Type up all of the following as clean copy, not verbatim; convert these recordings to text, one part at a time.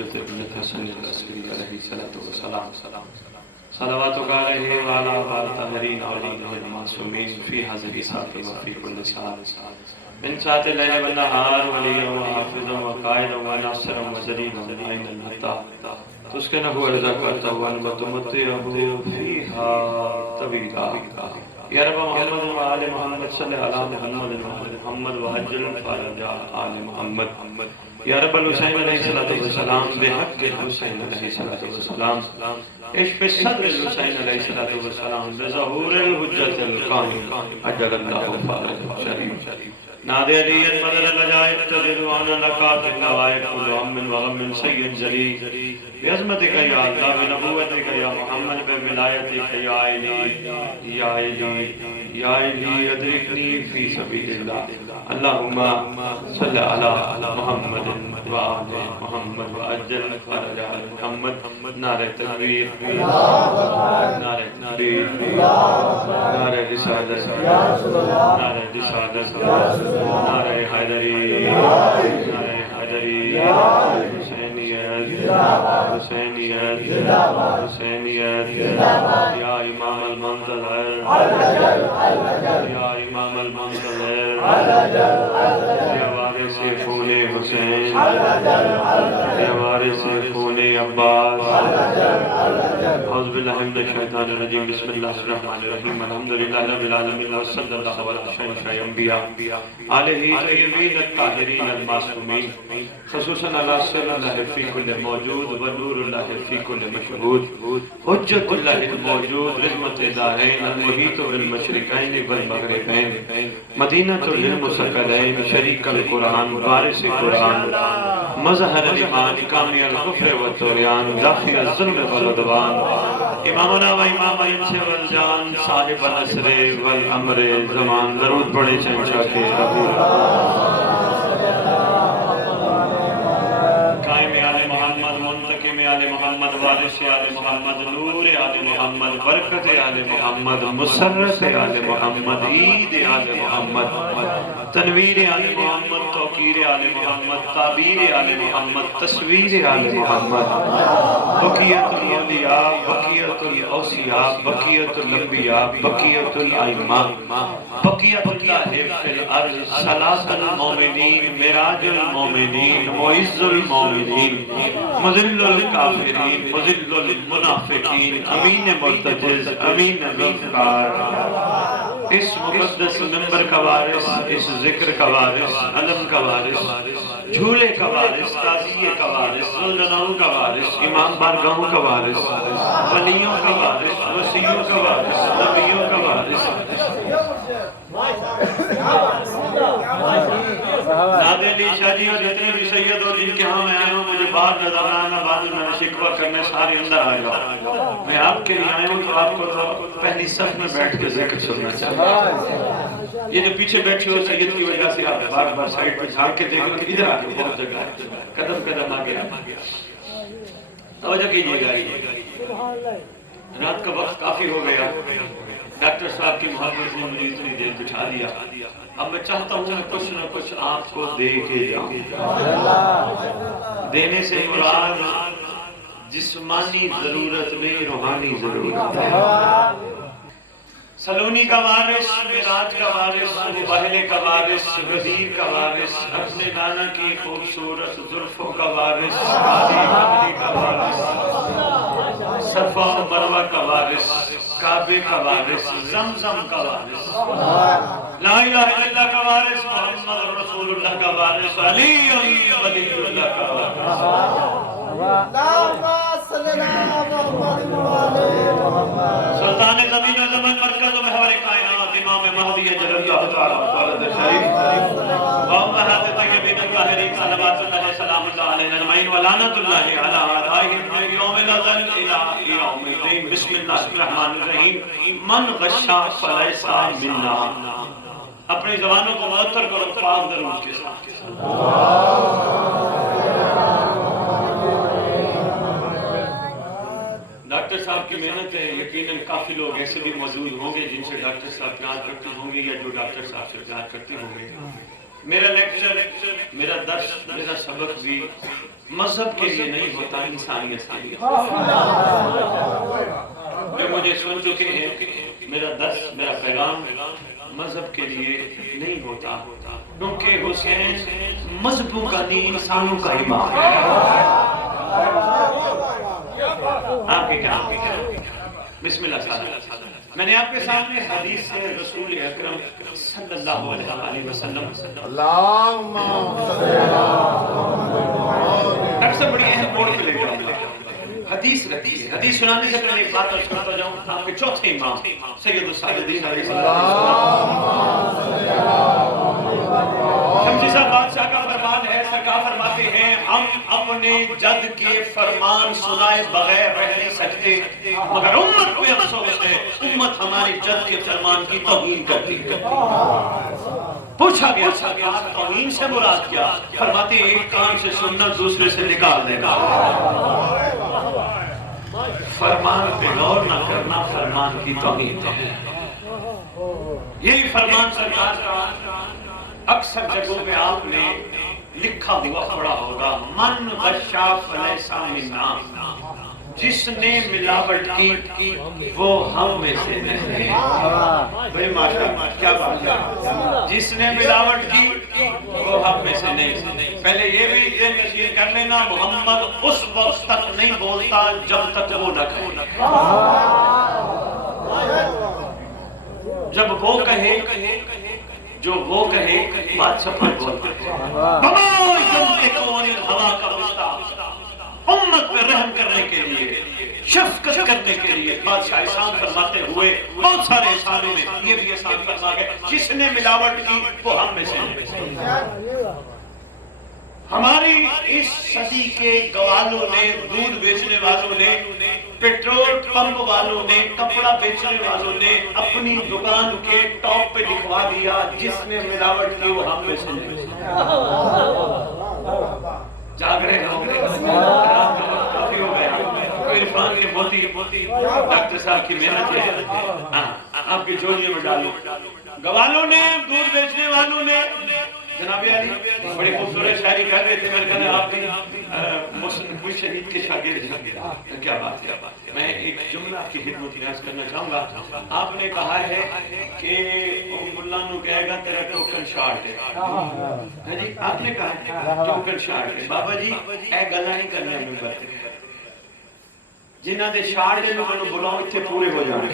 الحجة ابن الحسن العسكري عليه الصلاة والسلام صلواتك عليه وعلى آل الطاهرين أولاده المعصومين في هذه الساعة وفي كل ساعة من ساعة الليل والنهار وليا وحافظا وقائدا وناصرا وزليما معينا حتى تسكنه ورزقته وتمطره فيها طويلا يا رب محمد وآل محمد صل على محمد وآل محمد وعجل فرج آل محمد يا رب الحسين عليه الصلاة والسلام بحق الحسين عليه الصلاة والسلام اشف صدر الحسين عليه الصلاة والسلام بظهور الحجة القائم أجل الله فرجه الشريف نادي علي المدر العجائب تدروان لقات النوائب كل هم وغم سيد زلي بعظمتك يا الله بنبوتك يا محمد بولايتك يا عيني يا عيني يا عيني أدركني في سبيل الله اللهم صل على محمد وآل محمد وأجل فرج آل محمد نعرہ تکبیر نعرہ تکبیر نعرہ رسالت نعرہ رسالت نعرہ حیدری نعرہ حیدری حسینیت حسینیت حسینیت یا امام المنتظر یا امام المنتظر یا وارث خون حسین یا وارث خون عباس اعوذ باللہ من الشیطان الرجیم بسم اللہ الرحمن الرحیم الحمدللہ رب العالمین وصلی اللہ علیہ شہنشاہ انبیاء علیہ طیبین الطاہرین المعصومین خصوصاً علی سر اللہ فی کل موجود و نور اللہ فی کل مشہود حجت اللہ الموجود رحمت دارین المحیط بالمشرقین والمغربین مدینہ للمسکلین شریک القرآن وارث قرآن مظہر الایمان کامی الغفر والطغیان داخل الظلم والعدوان امامنا و امام الانس والجان صاحب العصر والامر زمان درود پڑھے شہنشاہ کے حبیب قائم آل محمد منتقم آل محمد وارث آل محمد نور آل محمد برکت آل محمد مسرت آل محمد عید آل محمد تنویر آل محمد توقیر آل محمد تعبیر آل محمد تصویر آل محمد بقیت الاولیاء بقیت الاوصیاء بقیت الانبیاء بقیت الائمہ بقیت اللہ فی الارض صلاة المومنین مراج المومنین معز المومنین مذل الکافرین مذل المنافقین امین مرتجز امین ذوالفقار اس مقدس منبر کا وارث اس ذکر کا وارث علم کا وارث جھولے کا وارث تعزیے کا وارث سلطنوں کا وارث امام بارگاہوں کا وارث ولیوں کا وارث وسیعوں کا وارث نبیوں کا وارث نادے علی شاہ جی اور جتنے بھی سید اور جن کے ہاں میں آیا ہوں مجھے بات نظر آنا بعد میں شکوہ کرنے سارے اندر آئے گا میں آپ کے لیے آیا ہوں تو آپ کو تو پہلی صف میں بیٹھ کے ذکر سننا چاہتا ہوں یہ جو پیچھے بیٹھے ہو سید کی وجہ سے آپ بار بار سائٹ پہ جھانک کے دیکھو کہ ادھر آگے بہت جگہ ہے قدم قدم آگے توجہ کیجئے گا رات کا وقت کافی ہو گیا ڈاکٹر صاحب کی محبت نے مجھے اتنی دیر بٹھا دیا اب میں چاہتا ہوں کہ کچھ نہ کچھ آپ کو دے کے جاؤں دینے سے مراد جسمانی ضرورت میں روحانی ضرورت ہے سلونی کا وارث معراج کا وارث مباہلے کا وارث غدیر کا وارث اپنے نانا کی خوبصورت زلفوں کا وارث علی کا وارث صفا و مروہ کا وارث کعبے کا وارث زمزم کا وارث لا الہ الا اللہ کا وارث محمد رسول اللہ کا وارث علی ولی اللہ کا وارث سلطان زمین و زمن مرکز و محور کائنات امام مہدی جل اللہ تعالی فرد شریف وامہات طیبین الطاہرین صلوات اللہ سلام اللہ علیہ اجمعین ولعنت اللہ علی اعدائہم من یوم الازل الى یوم الدین بسم اللہ الرحمن الرحیم من غشا فلیس منا اپنی زبانوں کو معطر کرو پاک درود کے ساتھ ڈاکٹر صاحب کی محنت ہے یقیناً کافی لوگ ایسے بھی موجود ہوں گے جن سے ڈاکٹر صاحب پیار کرتے ہوں گے یا جو ڈاکٹر صاحب سے پیار کرتے ہوں گے میرا لیکچر، میرا درس، میرا سبق بھی مذہب کے لیے نہیں ہوتا، انسانیت کے لیے. جو مجھے سن چکے ہیں، میرا درس، میرا پیغام مذہب کے لیے نہیں ہوتا، کیونکہ حسین مذہبوں کا نہیں، انسانوں کا امام ہے. آپ کے کیا؟ بسم اللہ صلی اللہ علیہ وسلم. میں نے آپ کے سامنے حدیث سے رسول اکرم صلی اللہ علیہ وسلم اللہم صلی ڈاکٹر صاحب بڑی اہم موڑ پہ لے جاؤں گا. حدیث رکھی ہے. حدیث سنانے سے پہلے ایک بات عرض کرتا جاؤں. آپ کے چوتھے امام سید الساجدین علیہ السلام. شمسی صاحب بادشاہ کا فرمان ہے، سرکار فرماتے ہیں ہم اپنے جد کے فرمان سنائے بغیر رہ نہیں سکتے، مگر امت پہ افسوس ہے، امت ہماری جد کے فرمان کی توہین کرتی ہے. پوچھا گیا سرکار توہین سے مراد کیا؟ فرماتے ہیں ایک کان سے سننا، دوسرے سے نکال دینا. فرمان پہ غور نہ کرنا فرمان کی توہین ہے. یہی فرمان سرکار کا اکثر جگہوں پہ آپ نے لکھا ہوا پڑا ہوگا، من غشا فلیسا منا، جس نے ملاوٹ کی وہ ہم میں سے نہیں. بھئی ماشاءاللہ کیا بات ہے، جس نے ملاوٹ کی وہ ہم میں سے نہیں. پہلے یہ بھی یہ نشین کر لینا، محمد اس وقت تک نہیں بولتا جب تک وہ نہ کہے. جب وہ کہے، جو وہ کہے بات سب پر بولتا ہے. امت پہ رحم کرنے کے لیے، شفقت کرنے کے لیے بادشاہ احسان فرماتے ہوئے بہت سارے احسانوں میں یہ بھی احسان فرما گئے، جس نے ملاوٹ کی وہ ہم میں سے نہیں. ہماری اس صدی کے گوالوں نے، دودھ بیچنے والوں نے، پیٹرول پمپ والوں نے، کپڑا بیچنے والوں نے اپنی دکان کے ٹاپ پہ لکھوا دیا جس نے ملاوٹ کی وہ ہم میں سے نہیں. جاگ رہے ہو کافی ہو گیا. عرفان کے موتی ڈاکٹر صاحب کی محنت ہے، آپ کی جوڑیوں میں ڈالو. گوالوں نے، دودھ بیچنے والوں نے، جناب علی بڑی خوبصورت شاعری کر رہے تھے. میں نے کہا آپ بھی مسلم کوئی شہید کے شاگرد ہیں. کیا بات ہے. میں ایک جملہ آپ کی خدمت میں عرض کرنا چاہوں گا. آپ نے کہا ہے کہ ملا نو کہے گا تیرا ٹوکن شارٹ ہے. جی آپ نے کہا ٹوکن شارٹ ہے. بابا جی اے گلا نہیں کرنے میں بات، جنہ دے شارٹ دے لوگوں نے بلاؤ اتنے پورے ہو جانے.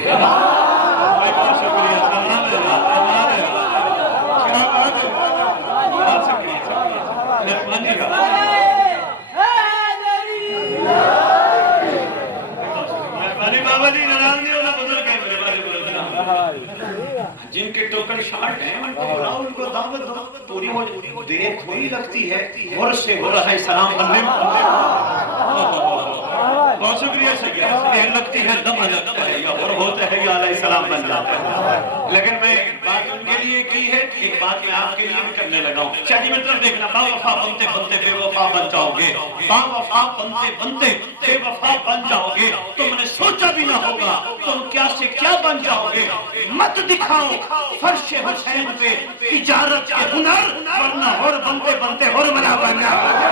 بہت شکریہ. جن کے ٹوکن شارٹ ہیں ان کو بلاؤ، ان کو دعوت دو، پوری ہو جائے. دیر تھوڑی لگتی ہے، غور سے ہو رہا ہے سلام بننے میں. بہت شکریہ شکریہ. دیر لگتی ہے، دم لگتا ہے، یا غور ہوتا ہے یا علیہ السلام بن جاتا ہے. لیکن میں ایک بات ان کے لیے کی ہے، ایک بات میں آپ کے لیے بھی کرنے لگا ہوں. چاہیے میں طرف دیکھنا، با وفا بنتے بنتے بے وفا بن جاؤ گے. با وفا بنتے بنتے بے وفا بن جاؤ گے. تم نے سوچا بھی نہ ہوگا تم کیا سے کیا بن جاؤ گے. مت دکھاؤ فرش حسین پہ تجارت کے ہنر، ورنہ ہور بنتے بنتے ہور منا بن جاؤ گے.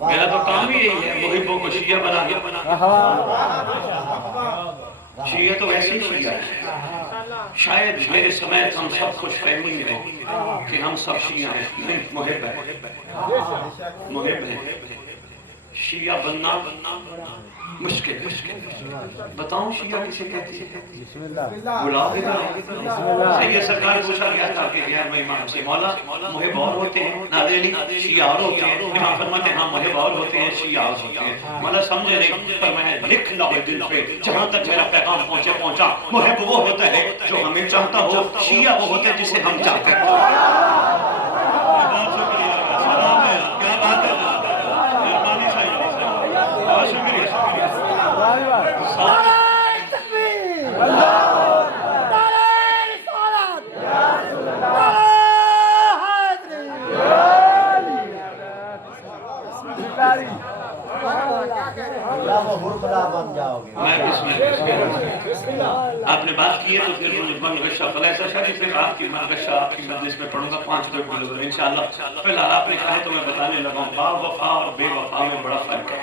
میرا تو کام ہی یہی ہے، محبوں کو شیعہ بنا کے. شیعہ تو ویسے ہی شیعہ ہے. شاید میرے سمیت ہم سب خوش فہمی میں کہ ہم سب شیعہ ہیں. محب ہے، محب ہے. شیعہ بننا مشکل ہے. بتاؤں شیعہ کسے کہتی ہے؟ گلاب سید سرکار پوچھا گیا تھا کہ یار میں امام سے مولا محب اور ہوتے ہیں، ناظرین شیعہ اور ہوتے ہیں. امام فرماتے ہیں ہاں محب اور ہوتے ہیں، شیعہ اور ہوتے ہیں. مولا سمجھے نہیں، پر میں نے لکھ لاؤ دل پہ جہاں تک میرا پیغام پہنچا. محب وہ ہوتا ہے جو ہمیں چاہتا ہو، شیعہ وہ ہوتے ہیں جسے ہم چاہتے ہیں. مجھے منگشہ خلاصہ شریف میں آپ کی منگشہ آپ کی مجلس میں پڑھوں گا 5 دو بولوں گا انشاءاللہ. فی الحال آپ نے کہا ہے تو میں بتانے لگا ہوں. با وفا اور بے وفا میں بڑا فرق ہے.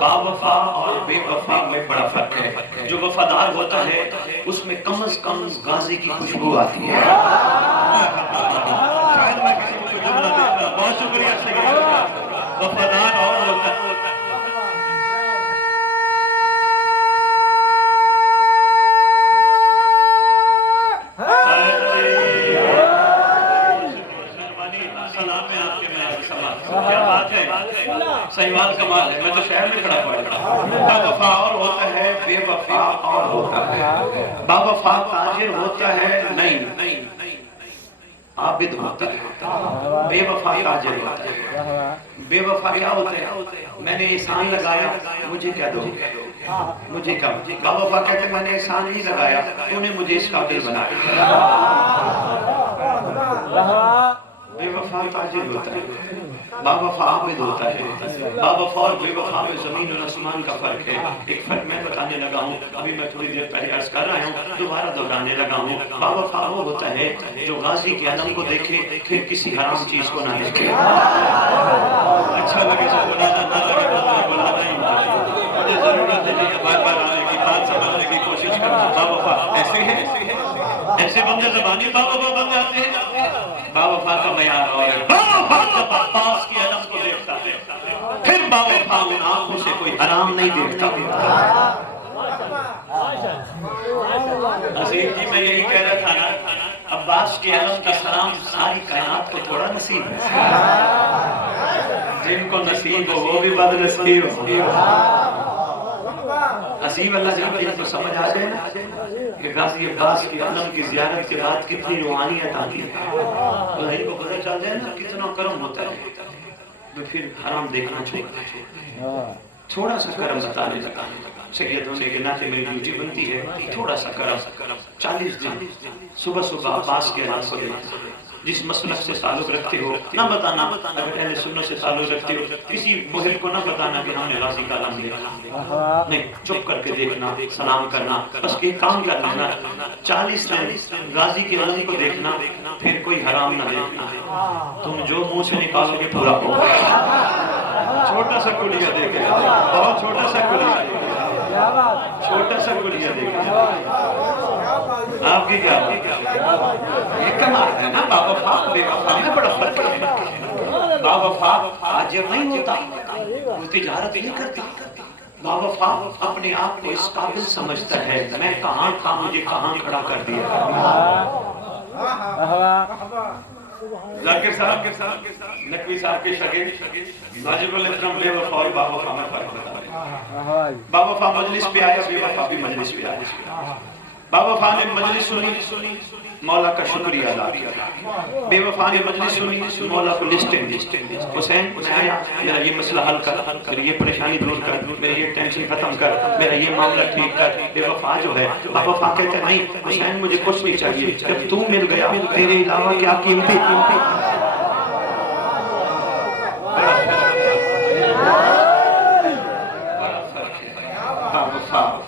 با وفا اور بے وفا میں بڑا فرق ہے. جو وفادار ہوتا ہے اس میں کم از کم غازی کی خوشبو آتی ہے. شاید میں کسی کو جملہ دیتا. بہت شکریہ سید صاحب. وفادار اور ہوتا ہے. سیوان کمال ہے. میں تو شہر میں کھڑا پڑا تھا. با وفا اور ہوتا ہے بے وفا اور ہوتا ہے. با وفا تاجر ہوتا ہے نہیں عابد ہوتا ہے. بے وفا تاجر ہوتا ہے. بے وفا کیا ہوتا ہے؟ میں نے احسان لگایا مجھے کیا دو مجھے کیا. با وفا کہتے ہیں میں نے احسان نہیں لگایا تو نے مجھے اس قابل بنایا. بے وفا تاجر ہوتا ہے. با وفا عابد ہوتا ہے. با وفا اور بے وفا میں زمین اور آسمان کا فرق ہے. ایک فرق میں بتانے لگا ہوں. ابھی میں تھوڑی دیر پہلے عرض کر رہا ہوں دوبارہ دہرانے لگا ہوں. با وفا وہ ہوتا ہے جو غازی کے علم کو دیکھے پھر کسی حرام چیز کو نہ دیکھے. اچھا لگے تو بلانا نہ لگے تو بلانا نہیں. مجھے ضرورت نہیں ہے بار بار آنے کی بات سمجھنے کی کوشش کرنا. با وفا ایسے ہے ایسے بندے زبانی با وفا بن جاتے ہیں. با وفا کا معیار اور ہے. با وفا جب عباس کے علم کو دیکھتا ہے پھر با وفا ان آنکھوں سے کوئی حرام نہیں دیکھتا. نصیر جی میں یہی کہہ رہا تھا نا عباس کے علم کا سلام ساری کائنات کو تھوڑا نصیب ہے. جن کو نصیب ہو وہ بھی بد نصیب ہو. عظیم اللہ جب جن کو سمجھ آ جائے نا کہ غازی عباس کی علم کی زیارت کے بعد کتنی روحانیت آتی ہے تو ان کو پتہ چل جائے نا کتنا کرم ہوتا ہے تو پھر حرام دیکھنا تھوڑا سا کرم بتانے لگا. سید ہونے کے ناطے میں ڈیوٹی بنتی ہے تھوڑا سا کرم. 40 دن صبح صبح عباس کے علم کو دیکھنا. جس مسلک سے تعلق رکھتے ہو نہ بتانا. اگر اہل سنت سے تعلق رکھتے ہو کسی محب کو نہ بتانا کہ ہم نے غازی کا علم دیکھا. نہیں چپ کر کے دیکھنا سلام کرنا. بس ایک کام کر لینا 40 دن غازی کے علم کو دیکھنا پھر کوئی حرام نہ دیکھنا. تم جو منہ سے نکالو گے پورا ہوگا. چھوٹا سا کلیہ دیکھے بہت چھوٹا سا کلیہ چھوٹا سا کلیہ دیکھے. آپ کی کیا یہ کمال ہے نا. با وفا بے وفا میں بڑا فرق ہے. با وفا تاجر نہیں ہوتا وہ تجارت نہیں کرتا. با وفا اپنے آپ کو اس قابل سمجھتا ہے میں کہاں تھا مجھے کہاں کھڑا کر دیا. ذاکر صاحب نقوی صاحب کے شاگرد واجب الاحترام بے وفا اور با وفا میں فرق بتا رہے ہیں. با وفا مجلس پہ آیا بے وفا بھی مجلس پہ آیا. با وفا نے مجلس سنی مولا کا شکریہ ادا کیا. بے وفا نے مجلس سنی مولا کو لسٹنگ حسین میں آیا میرا یہ مسئلہ حل کر میری یہ پریشانی دور کر میری یہ ٹینشن ختم کر میرا یہ معاملہ ٹھیک کر. بے وفا جو ہے با وفا کہتا نہیں حسین مجھے کچھ نہیں چاہیے جب تو مل گیا تیرے علاوہ کیا قیمتی.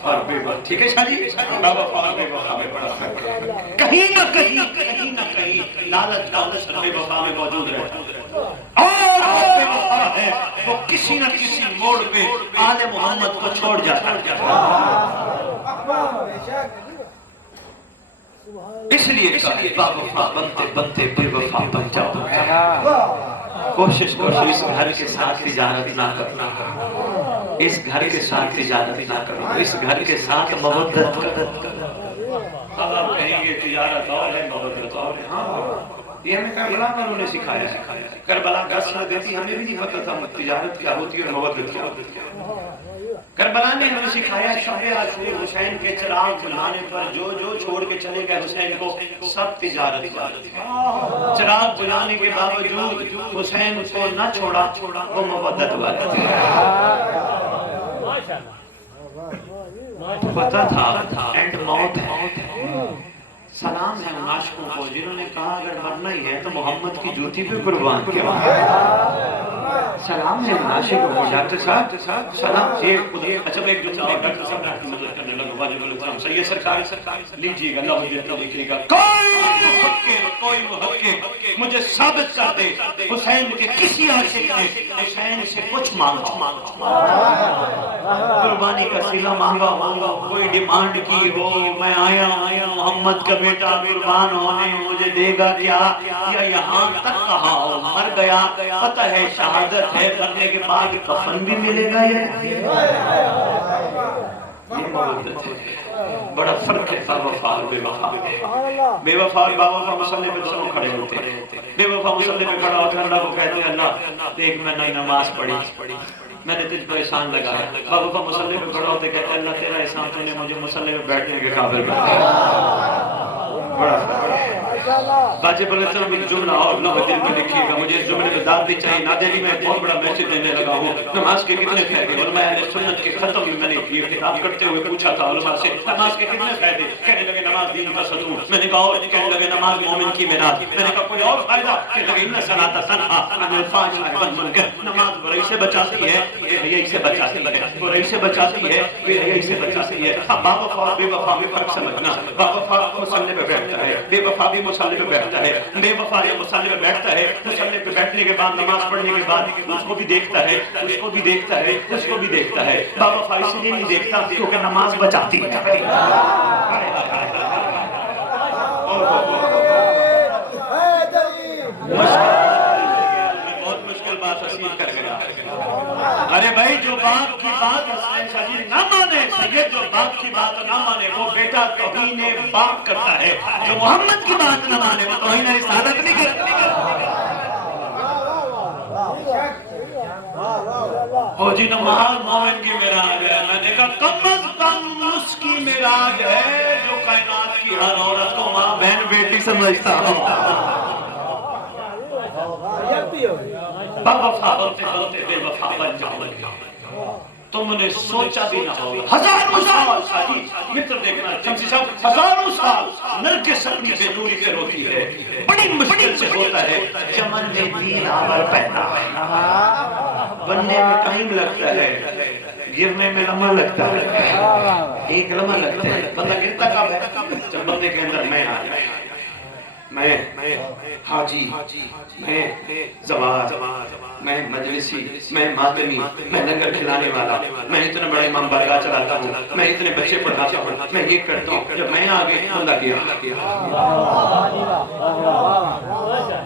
اور بے وفا ٹھیک ہے شاہ جی. با وفا اور بے وفا میں بڑا فرق ہے. کہیں نہ کہیں لالچ کا عنصر بے وفا میں موجود رہتا ہے. اور بے وفا ہے وہ کسی نہ کسی موڑ پہ آل محمد کو چھوڑ جاتا ہے. اس لیے با وفا بنتے بنتے بے وفا بن جاؤ. کوشش اس گھر کے ساتھ تجارت نہ کرنا. اس گھر کے ساتھ تجارت نہ کرو. اس گھر کے ساتھ مودت کرو. اب آپ کہیں گے تجارت اور ہے مودت اور ہے. ہاں یہ ہمیں کربلا والوں نے سکھایا ہے. کربلا گس نہ دیتی ہمیں بھی نہیں پتا تھا تجارت کیا ہوتی ہے اور مودت کیا ہوتی ہے. کربلا نے ہمیں سکھایا شب عاشور حسین کے چراغ جلانے پر جو جو چھوڑ کے چلے گئے حسین کو سب تجارت والے. چراغ جلانے کے باوجود حسین کو نہ چھوڑا وہ مودت والے تھے. پتا تھا اینڈ موت ہے. سلام ہے ان عاشقوں کو جنہوں نے کہا اگر مرنا ہی ہے تو محمد کی جوتی پہ قربان کیا. سلام ہے ناشد ہو ڈاکٹر صاحب سلام یہ اچھا میں ایک جو چاہوں ڈاکٹر صاحب نے مدد کرنے لگا واجب الاسلام سید سرکار لیجیے گا اللہ حضرت لکھے گا کوئی محقق مجھے ثابت کر دے حسین کے کسی عاشق نے حسین سے کچھ مانگا قربانی کا سلا مانگا کوئی ڈیمانڈ کی ہو میں آیا محمد کا بیٹا قربان ہونے مجھے دے گا کیا یا یہاں تک کہا ہو مر گیا پتہ ہے شہادت ہے کرنے کے بعد کفن بھی ملے گا یہ محبت ہے بڑا فرق ہے وفا اور بے وفا بے وفا اور با وفا مسئلے پہ دونوں کھڑے ہوتے ہیں بے وفا مسئلے پہ کھڑا ہوتا ہے اللہ کو کہتے ہیں اللہ دیکھ میں نئی نماز پڑھی میں نے تجھ پر احسان لگایا با وفا مسئلے پہ کھڑا ہوتے کہتے ہیں اللہ تیرا احسان تو نے مجھے مسئلے پہ بیٹھنے کے قابل بنا بڑا واجب الاسلام ایک جملہ اور اللہ دل میں لکھیے گا مجھے اس جملے میں داد بھی چاہیے نادیلی میں بہت بڑا میسج دینے لگا ہوں نماز کے کتنے فائدے علماء اہل سنت کے ختم میں نے یہ کتاب کرتے ہوئے پوچھا تھا علماء سے نماز کے کتنے فائدے کہنے لگے نماز دین کا ستون میں نے کہا اور کہنے لگے نماز مومن کی معراج میں نے کہا کوئی اور فائدہ کہنے لگے ان صلاۃ تنہا عن الفحشاء والمنکر نماز برائی سے بچاتی ہے بے حیائی سے بچاتی ہے برائی سے بچاتی ہے بے حیائی سے بچاتی ہے با وفا اور بے وفا میں فرق سمجھنا با وفا مصلی پہ بیٹھتا ہے بے وفا بھی مصلی پہ بیٹھتا ہے بے وفا یہ مصلی پہ بیٹھتا ہے مصلی پہ بیٹھنے کے بعد نماز پڑھنے کے بعد اس کو بھی دیکھتا ہے اس کو بھی دیکھتا ہے اس کو بھی دیکھتا ہے با وفا اس لیے نہیں دیکھتا کیونکہ نماز بچاتی ہے بہت مشکل بات حسین کر گیا ارے بھائی جو باپ کی بات حسین شاہ نہ مانے سید جو باپ کی بات نہ مانے وہ بیٹا توہین باپ کرتا ہے جو محمد کی بات نہ مانے وہ توہین رسالت نہیں کرتا او جی نماز مومن کی معراج ہے میں نے کہا کم از کم اس کی معراج ہے جو کائنات کی ہر عورت کو ماں بہن بیٹی سمجھتا ہوں با وفا بنتے بنتے بے وفا بن جاؤ تم نے سوچا بھی نہ ہوگا ہزاروں سال شاہی متر دیکھنا شمسی صاحب ہزاروں سال نرگس اپنی بے نوری سے روتی ہے بڑی مشکل سے ہوتا ہے چمن نے دین آور پیدا بننے میں ٹائم لگتا ہے گرنے میں لمحہ لگتا ہے ایک لمحہ لگتا ہے بندہ گرتا کب ہے جب بندے کے اندر میں آ جائے میں حاجی میں زوار میں مجلسی میں ماتمی میں لنگر کھلانے والا میں اتنا بڑا امام بارگاہ چلاتا ہوں میں اتنے بچے پڑھاتا ہوں میں یہ کرتا ہوں جب میں آگے بندہ کیا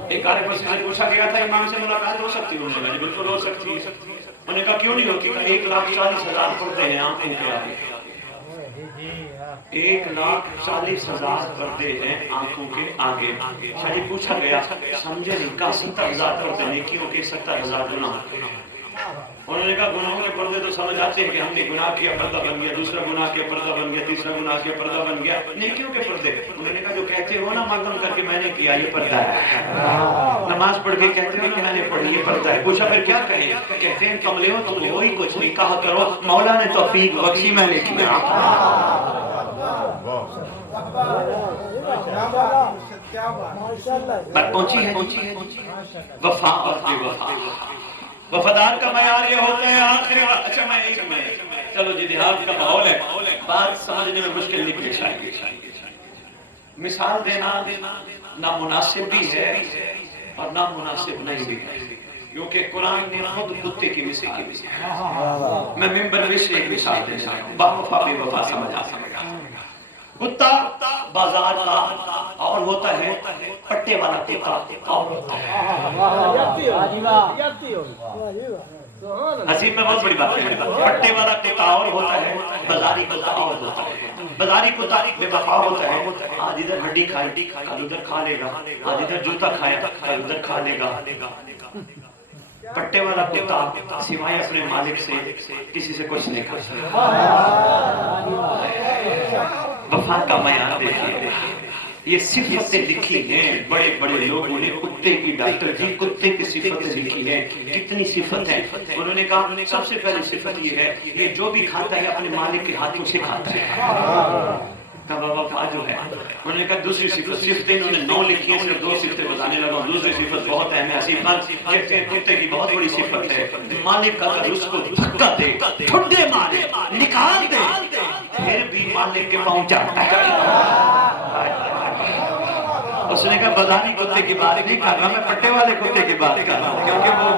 ایک عارف سے پوچھا گیا تھا امام سے ملاقات ہو سکتی ہے انہوں نے بالکل ہو سکتی ہے انہوں نے کہا کیوں نہیں ہوتی 1,40,000 پردے ہیں آنکھوں کے آگے 1,40,000 پردے ہیں آنکھوں کے آگے شاہی پوچھا گیا سمجھے نہیں کہا 70,000 پردے نہیں کیوں کہ 70,000 گناہ انہوں نے کہا گناہوں کے پردے تو سمجھ آتے ہیں کہ ہم نے گناہ کیا پردہ بن گیا دوسرا گناہ کیا پردہ بن گیا تیسرا گناہ کیا پردہ بن گیا نیکیوں کے پردے انہوں نے کہا جو کہتے ہو نا مردم کر کے میں نے کیا یہ پردہ ہے نماز پڑھ کے کہتے ہیں کہ میں نے پڑھی یہ پردہ ہے پوچھا پھر کیا کہیں کہتے ہیں کملے ہو تم وہی کچھ نہیں کہا کرو مولا نے توفیق بخشی میں نے کیا بات پہنچی ہے وفا اور بے وفا وفادار کا معیار یہ ہوتا ہے آخری اچھا میں ایک میں چلو جی دیہات کا ماحول ہے بات سمجھنے میں مشکل نہیں پیش آئے گی مثال دینا نامناسب بھی ہے اور نامناسب نہیں بھی ہے کیونکہ قرآن نے خود کتے کی مثال کی میں ممبر میں سے ایک مثال دینا با وفا بے وفا سمجھا کتا بازار کا اور ہوتا ہے پٹے والا کتا اور ہوتا ہے عظیم میں بہت بڑی بات ہے پٹے والا کتا اور ہوتا ہے بازاری کتا اور ہوتا ہے بازاری کتا بے وفا ہوتا ہے آج ادھر ہڈی کھائے کل ادھر کھا لے گا آج ادھر جوتا کھائے کل ادھر کھا لے گا پٹے والا کتا سوائے اپنے مالک سے کسی سے کچھ نہیں کھا سکتا وفا کا معیار دیکھیے یہ صفتیں لکھی ہیں بڑے بڑے لوگوں نے کتے کی ڈاکٹر جی کتے کی صفتیں لکھی ہیں کتنی صفت ہیں انہوں نے کہا سب سے پہلی صفت یہ ہے یہ جو بھی کھاتا ہے اپنے مالک کے ہاتھوں سے کھاتا ہے کہا وفا جو ہے، انہوں نے کہا دوسری صفتیں انہوں نے 9 لکھی ہیں، صرف 2 صفتیں بتانے لگا ہوں۔ دوسری صفت بہت اہم ہے، حسیفان کہتے ہیں کتے کی بہت بڑی صفت ہے، مالک اگر اس کو دھکا دے، ٹھڈے مارے، نکال دے، پھر بھی مالک کے پاؤں چاہتا ہے۔ اس نے کہا بازاری کتے کی بات نہیں کر رہا، میں پٹے والے کتے کی بات کر رہا ہوں، کیونکہ وہ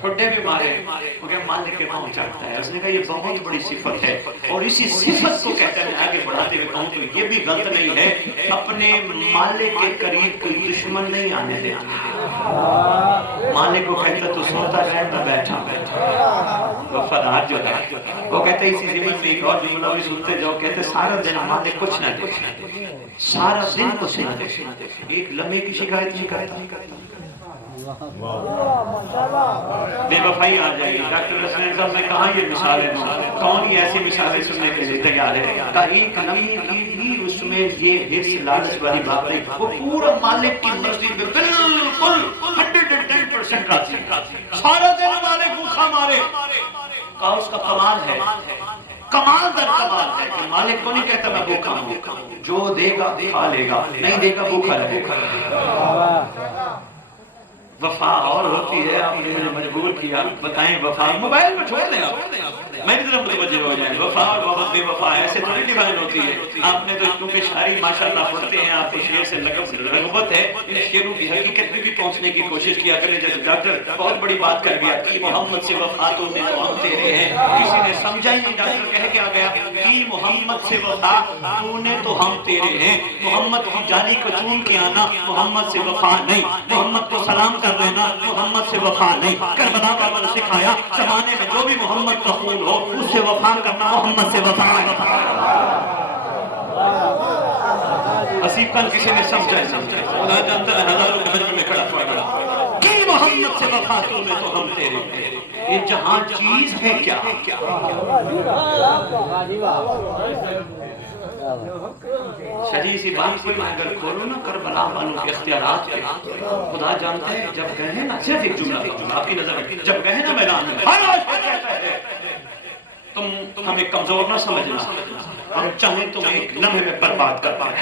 ٹھڈے بھی مارے کیونکہ مالک کے پاؤں چاہتا ہے۔ اس نے کہا یہ بہت بڑی صفت ہے، اور اسی صفت کو کہتا ہے آگے بڑھاتے ہوئے کہوں تو یہ بھی غلط نہیں ہے، اپنے مالک کے قریب کوئی دشمن نہیں آنے دیتا۔ مالک کو کہتا تو سوتا رہتا بیٹھا وفادار جو ہے، وہ کہتے اسی زمین میں ایک اور جملہ بھی سنتے جاؤ، کہتے سارا دن مالک کچھ نہ دے، سارا دن کچھ نہ دے، ایک لمحے کی شکایت نہیں کرتا۔ بے وفائی آ جائے گی۔ ڈاکٹر حسنین صاحب نے کہا یہ مثالیں دوں، کون ہی ایسی مثالیں سننے کے لیے تیار ہے؟ کہ ایک لمحے کی بھی اس میں یہ حرص لالچ والی بات نہیں، وہ پورا مالک کی مرضی پہ بالکل 110% راضی، سارا دن مالک بھوکا مارے۔ کہا اس کا کمال ہے، کمال در کمال ہے کہ مالک کو نہیں کہتا میں بھوکا ہوں، جو دے گا کھا لے گا، نہیں دے گا بھوکا رہے گا۔ وفا اور ہوتی ہے، آپ نے مجھے مجبور کیا، بتائیں وفا موبائل میں چھوڑ دیں آپ، میں بھی طرح متوجہ ہو جائیں۔ وفا اور محبت بے وفا ایسے تھوڑی ڈیفائن ہوتی ہے۔ آپ نے تو کیونکہ شاعری ماشاءاللہ پڑھتے ہیں، آپ کو شعر سے رغبت ہے، ان شعروں کی حقیقت میں بھی پہنچنے کی کوشش کیا کریں۔ جیسے ڈاکٹر بہت بڑی بات کر گیا کہ محمد سے وفا تو نے تو ہم تیرے ہیں، کسی نے سمجھا ہی نہیں، ڈاکٹر کہہ کے آ گیا کہ محمد سے وفا تو نے تو ہم تیرے ہیں، محمد کی جانی کو چون کے آنا محمد سے وفا نہیں، محمد کو سلام کر لینا محمد سے وفا نہیں۔ کربلا بابا نے سکھایا زمانے میں جو بھی محمد کا خون ہو اس سے وفا کرنا محمد سے وفا ہے۔ اسیب کل کسی نے سمجھا خدا جانتا ہے، ہزاروں کے حجم میں کھڑا پڑا کہ محمد سے وفا تو نے تو ہم تیرے ہیں۔ یہ جہاں چیز ہے کیا، شجی سی بات کو میں اگر کھولوں نا کربلا والوں کے اختیارات کے، خدا جانتا ہے جب گئے نا، صرف ایک جملہ آپ کی نظر میں، جب گئے نا میدان میں ہر آج کہتا ہے تم ہمیں کمزور نہ سمجھنا، ہم چاہیں تمہیں ایک لمحے میں برباد کر پائیں،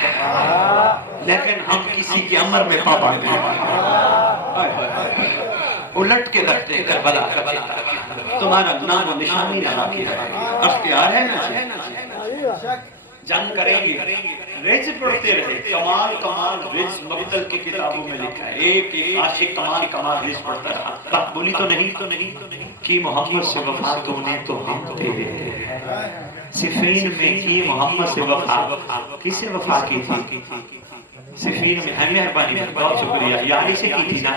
لیکن ہم کسی کے امر میں پابند ہیں۔ الٹ کے رکھتے کربلا کا تمہارا نام و نشانی نہ کیا ہے، اختیار ہے نا، جنگ کریں گے، رج پڑھتے رہے، کمال کمال رج مقتل کی کتابوں میں لکھا ہے، ایک ایک عاشق کمال کمال رج پڑھتا رہا، بات بولی تو نہیں کہ محمد سے وفا تو نے تو ہم تیرے ہیں۔ صفین میں کی محمد سے وفا، کس سے وفا کی تھی؟ صفین میں مہربانی بہت شکریہ، یہ علی سے کی تھی نا،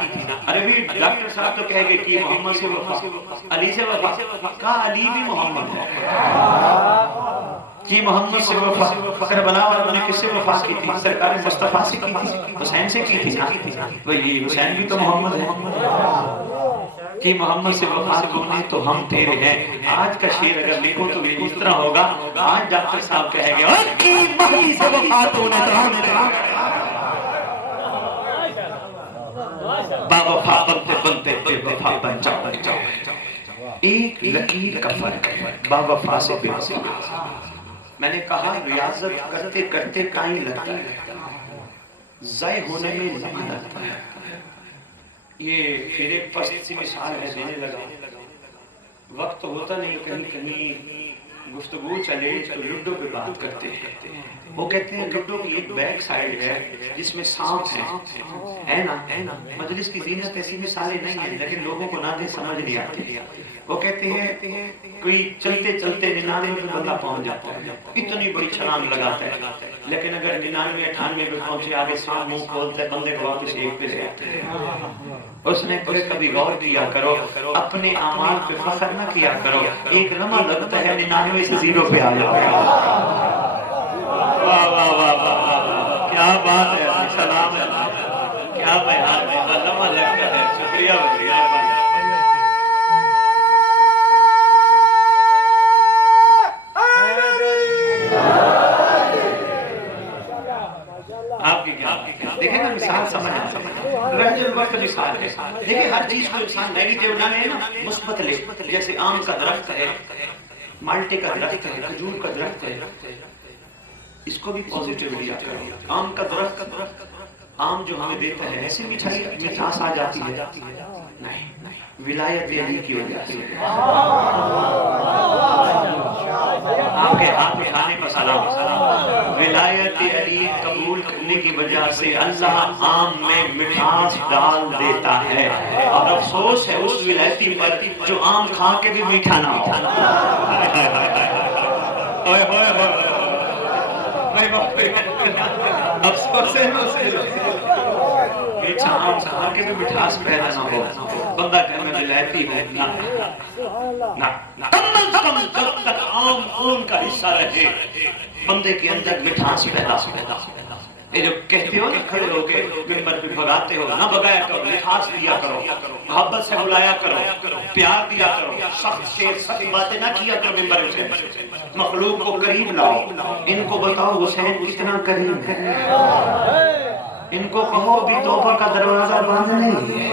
ارے بھی ڈاکٹر صاحب تو کہہ گئے کہ محمد سے وفا، علی سے وفا، کہا علی بھی محمد ہے کہ محمد سے وفا، کربلا والوں نے کس سے وفا کی تھی؟ سرکار مصطفیٰ سے کی تھی، حسین سے کی تھی نا، وہی حسین بھی تو محمد ہے کہ محمد سے وفا تو نے تو ہم تیرے ہیں۔ آج کا شعر اگر لکھوں تو یہ اس طرح ہوگا، آج ڈاکٹر صاحب کہے گے کہ مہدی سے وفا تو نے تو ہم تیرے ہیں، با وفا بنتے بنتے بے وفا بن جاؤ۔ ایک لکیر کا فرق ہے با وفا سے بے وفا۔ میں نے کہا ریاضت کرتے کرتے ٹائم لگتا ہے، ضائع ہونے میں لمحہ لگتا ہے۔ یہ پھر ایک پست سی مثال ہے دینے لگا، وقت ہوتا نہیں کہیں کہیں گفتگو چلے تو لڈو پہ بات کرتے ہیں، وہ کہتے ہیں لڈو کی ایک بیک سائیڈ ہے جس میں سانپ ہے نا، مجلس کی زینت ایسی مثالیں نہیں ہیں لیکن لوگوں کو نہ سمجھ نہیں آتی۔ وہ کہتے ہیں کوئی چلتے چلتے 99 میں بندہ پہنچ جاتا ہے، اتنی بڑی چھلانگ لگاتا ہے، لیکن اگر 99 98 میں پہنچے آگے سانپ منہ کھولتا ہے، بندے کو واپس ایک پہ لے آتے ہیں۔ اس نے کبھی غور کیا کرو، اپنے اعمال پہ فخر نہ کیا کرو، ایک لمحہ لگتا ہے 99 سے 0 پہ آ جاتا ہے۔ واہ واہ واہ واہ، کیا بات ہے، سلام ہے، کیا بیان ہے، لمحہ لگتا ہے۔ شکریہ شکریہ۔ آپ کی کیا دیکھیں نا مثال سمجھنا، رنج الوقت مثال ہے۔ دیکھیں ہر چیز کو انسان نیگیٹیو نہ لے نا، مثبت لے۔ جیسے آم کا درخت ہے، مالٹے کا درخت ہے، کھجور کا درخت ہے، اس کو بھی پازیٹیو لیا کرو۔ آم کا درخت، آم جو ہمیں دیتا ہے ایسی مٹھاس آ جاتی ہے؟ نہیں، ولایت علی کی وجہ سے۔ آپ کے ہاتھ اٹھانے کا سلام، ولایت علی قبول کرنے کی وجہ سے اللہ آم میں مٹھاس ڈال دیتا ہے، اور افسوس ہے اس ولایتی پر جو آم کھا کے بھی میٹھا نہ ہو۔ افسوس ہے میٹھا آم کھا کے بھی مٹھاس پیدا نہ ہو، بندہ کہنا ولایتی ہو، نہ کم از کم جب تک آم خون کا حصہ رہے بندے کے اندر مٹھاس پیدا ہو۔ یہ جو کہتے ہو نا کھڑے ہو کے ممبر پہ بھگاتے ہو، نہ بھگایا کرو، لحاظ دیا کرو، محبت سے بلایا کرو، پیار دیا کرو، سخت شیر سخت باتیں نہ کیا کرو ممبر پہ۔ مخلوق کو قریب لاؤ، ان کو بتاؤ حسین کتنا قریب ہے، ان کو کہو بھی توبہ کا دروازہ بند نہیں ہے،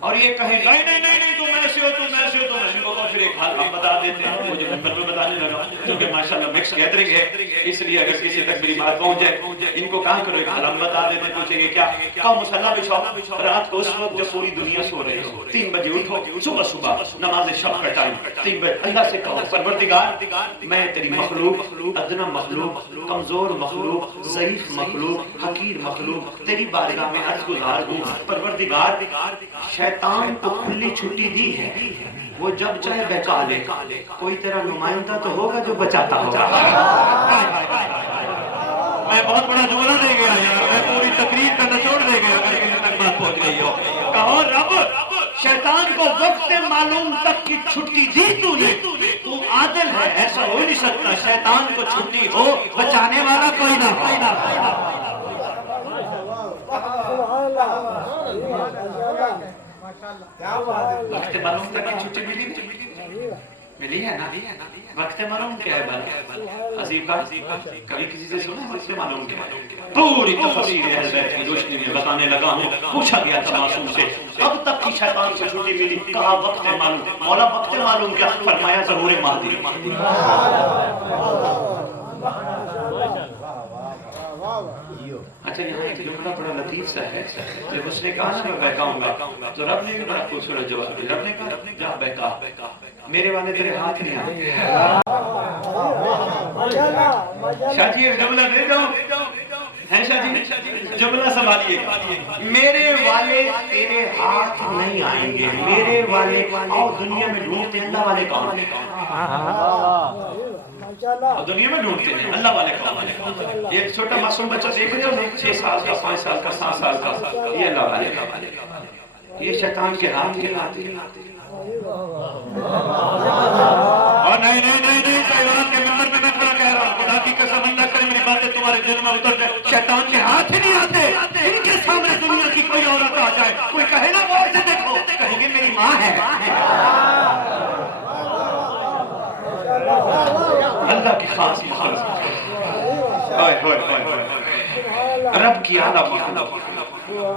اور یہ کہیں نہیں نہیں نہیں نہیں تم ایسے ہو تم ایسے ہو تم ایسے ہو، پھر ایک حال ہم بتا دیتے ہیں، مجھے ممبر پہ بتانے لگا کیونکہ ماشاءاللہ مکس گیدرنگ ہے، اس لیے اگر کسی تک میری بات پہنچ جائے ان کو کہاں کرو ایک حال ہم بتا دیتے ہیں، پوچھیں گے کیا کہو مسلح بچھاؤ، رات کو اس وقت جب پوری دنیا سو رہی ہو 3 بجے اٹھو، صبح نماز شب کا ٹائم 3 بجے اللہ سے کہو پروردگار میں تیری مخلوق، ادنا مخلوق، کمزور مخلوق، ضعیف مخلوق، حقیر مخلوق تیری بارگاہ میں عرض گزار ہوں، پروردگار شیطان کو کھلی چھٹی دی ہے، وہ جب چاہے بہکا لے، کوئی تیرا نمائندہ تو ہوگا جو بچاتا ہوگا۔ میں بہت بڑا جملہ دے گیا یار، میں پوری تقریر کا نچوڑ دے گیا اگر کسی تک بات پہنچ گئی ہو۔ کہو رب شیطان کو وقت معلوم تک کی چھٹی دی تو نے، تو عادل ہے، ایسا ہو نہیں سکتا شیطان کو چھٹی ہو بچانے والا کوئی نہ ہو۔ وقت معلوم تک کی چھٹی ملی ہے نا؟ وقت معلوم کیا ہے بھائی عظیم بات، کبھی کسی سے سنا ہے وقت معلوم کیا ہے؟ پوری تفصیل اہل بیت کی روشنی میں بتانے لگا ہوں۔ پوچھا گیا تھا معصوم سے اب تک کی شیطان کو چھٹی ملی، کہا وقت معلوم، مولا وقت معلوم کیا؟ فرمایا ظہور مہدی۔ اچھا یہاں ایک جملہ بڑا لطیف سا ہے، جب اس نے کہا میں بہکاؤں گا تو رب نے بھی بڑا خوبصورت جواب دیا، رب نے کہا جا بہکا، میرے والے تیرے ہاتھ نہیں آتے۔ شاہ جی ایک جملہ دے دو ہے، شاہ جی جملہ سنبھالیے، میرے والے تیرے ہاتھ نہیں آئیں گے، میرے والے آؤ دنیا میں ڈھونڈتے ہیں اللہ والے کون ہیں، دنیا میں ڈھونڈتے ہیں اللہ والے کون ہیں۔ یہ چھوٹا معصوم بچہ دیکھ رہے ہو 6 سال کا 5 سال کا 7 سال کا، یہ اللہ والے کا، یہ شیطان کے ہاتھ کے ہاتھ۔ اور نہیں نہیں نہیں نہیں سیدان کے ممبر میں میں کھڑا کہہ رہا ہوں، خدا کی قسم اللہ کرے میری باتیں تمہارے دل میں اتر جائے، شیطان کے ہاتھ ہی نہیں آتے، ان کے سامنے دنیا کی کوئی عورت آ جائے، کوئی کہے نا غور سے دیکھو، کہیں گے میری ماں ہے۔ اللہ کی خاص مخلوق، رب کی اعلیٰ مخلوق،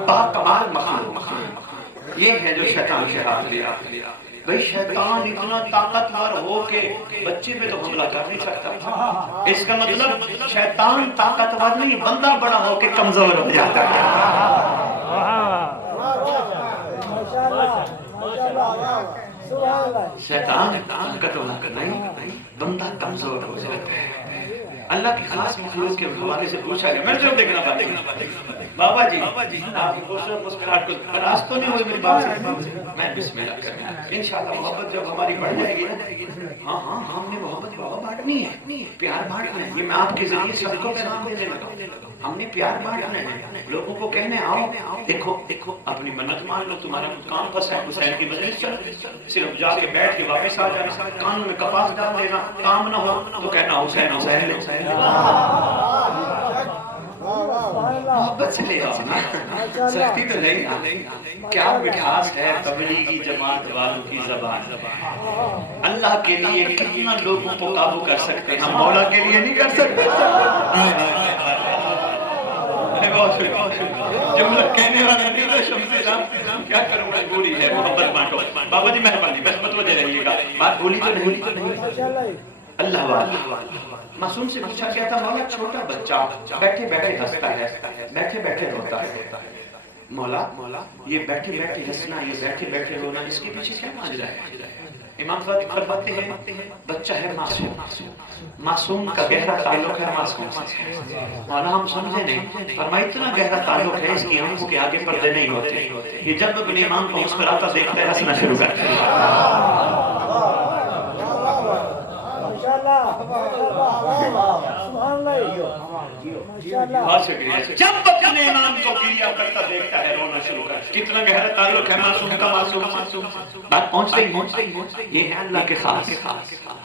باکمال مخلوق، یہ ہے جو شیطان سے ہاتھ لیا۔ بھئی شیطان اتنا طاقتور ہو کے بچے پہ تو حملہ کر نہیں سکتا، اس کا مطلب شیطان طاقتور نہیں، بندہ بڑا ہو کے کمزور ہو جاتا ہے۔ شیطان طاقتور نہیں، بندہ کمزور ہو جاتا ہے۔ اللہ کی خاص مخلوق کے حوالے سے پوچھا گیا، میں جب دیکھنا پاتی بابا جی آپ کی خوبصورت مسکراہٹ کو ناراض تو نہیں ہوئی میری بات سے؟ میں بسم اللہ کرنا انشاءاللہ محبت جب ہماری بڑھ جائے گی، ہاں ہاں ہم نے محبت بابا بانٹنی ہے، پیار بانٹنا ہے، یہ میں آپ کے ذریعے سب کو پیغام دینے لگا، ہم نے پیار بانٹنا ہے، لوگوں کو کہنے آؤ دیکھو دیکھو اپنی منت مان لو، تمہارا کام پس ہے حسین کی مجلس چل، صرف جا کے بیٹھ کے واپس آ جانا، کانوں میں کپاس ڈال دینا، کام نہ ہو تو کہنا حسین حسین لے، محبت سے لے آؤ، سختی تو نہیں نا، کیا مٹھاس ہے تبلیغی جماعت والوں کی زبان، اللہ کے لیے کتنا لوگوں کو قابو کر سکتے ہم مولا کے لیے نہیں کر سکتے۔ جملہ کہنے والا نہیں ہے شمس رام، کیا کروں مجبوری ہے، محبت بانٹو۔ بابا جی مہربانی بس مطلب سمجھے رہیے گا، بات بولی تو نہیں؟ اللہ والا معصوم سے پوچھا کیا تھا، مولا چھوٹا بچہ بیٹھے بیٹھے ہنستا ہے، بیٹھے بیٹھے روتا ہے، مولا یہ بیٹھے بیٹھے ہنسنا، یہ بیٹھے بیٹھے رونا، اس کے پیچھے کیا ماجرا ہے؟ امام صاحب فرماتے ہیں بچہ ہے معصوم، معصوم کا گہرا تعلق ہے معصوم سے، مولا ہم سمجھے نہیں، فرمایا اتنا گہرا تعلق ہے اس کی آنکھوں کے آگے پردے نہیں ہوتے، یہ جب اپنے امام کو مسکراتا دیکھتا ہے ہنسنا شروع کرتا ہے۔ جب اپنے امام کو گریہ کرتا دیکھتا ہے رونا شروع کرتا ہے، کتنا گہرا تعلق ہے معصوم کا معصوم۔ بات پہنچتے ہی یہ ہے اللہ کے خاص،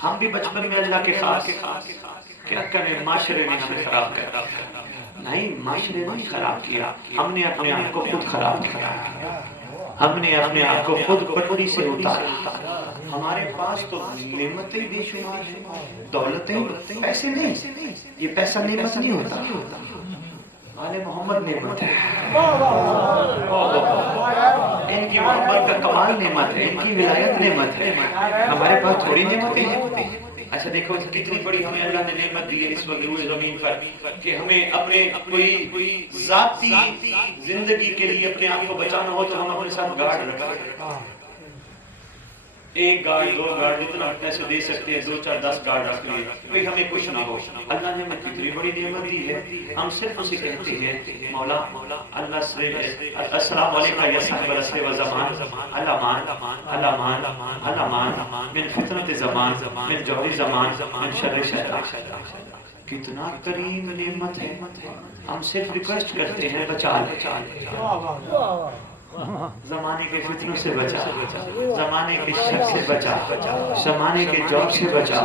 ہم بھی بچپن میں اللہ کے خاص، کیا کریں معاشرے نے ہمیں خراب کیا؟ نہیں، معاشرے نے خراب کیا، ہم نے اپنے آپ کو خود خراب کیا، ہم نے اپنے آپ کو خود پٹری سے اتارا۔ ہمارے پاس تو نعمتیں بے شمار ہیں، دولتیں، پیسے نہیں، یہ پیسہ نعمت نہیں ہوتا، آل محمد نعمت ہے، ان کی محبت کا کمال نعمت ہے، ان کی ولایت نعمت ہے، ہمارے پاس تھوڑی نعمتیں ہیں۔ اچھا دیکھو کتنی بڑی ہمیں اللہ نے نعمت دی ہے اس وقت روئے زمین پر کہ ہمیں اپنے کوئی ذاتی زندگی کے لیے اپنے آپ کو بچانا ہو تو ہم اپنے ساتھ گارڈ رکھیں، ایک گارڈ، دو گارڈ، جتنا پیسے دے سکتے ہیں، 2 4 10 گارڈ رکھ لیے، بھئی ہمیں کچھ نہ ہو۔ اللہ نے ہمیں کتنی بڑی نعمت دی ہے، ہم صرف اسے کہتے ہیں مولا اللہ سے السلام علیکم یا صاحب رسل و زمان، الامان من فتنت زمان، من جوری زمان، من شر شیطان۔ کتنا کریم نعمت ہے، ہم صرف ریکویسٹ کرتے ہیں بچا لے، زمانے کے فتنوں سے بچا، زمانے کے شر سے بچا، زمانے کے جوب سے بچا،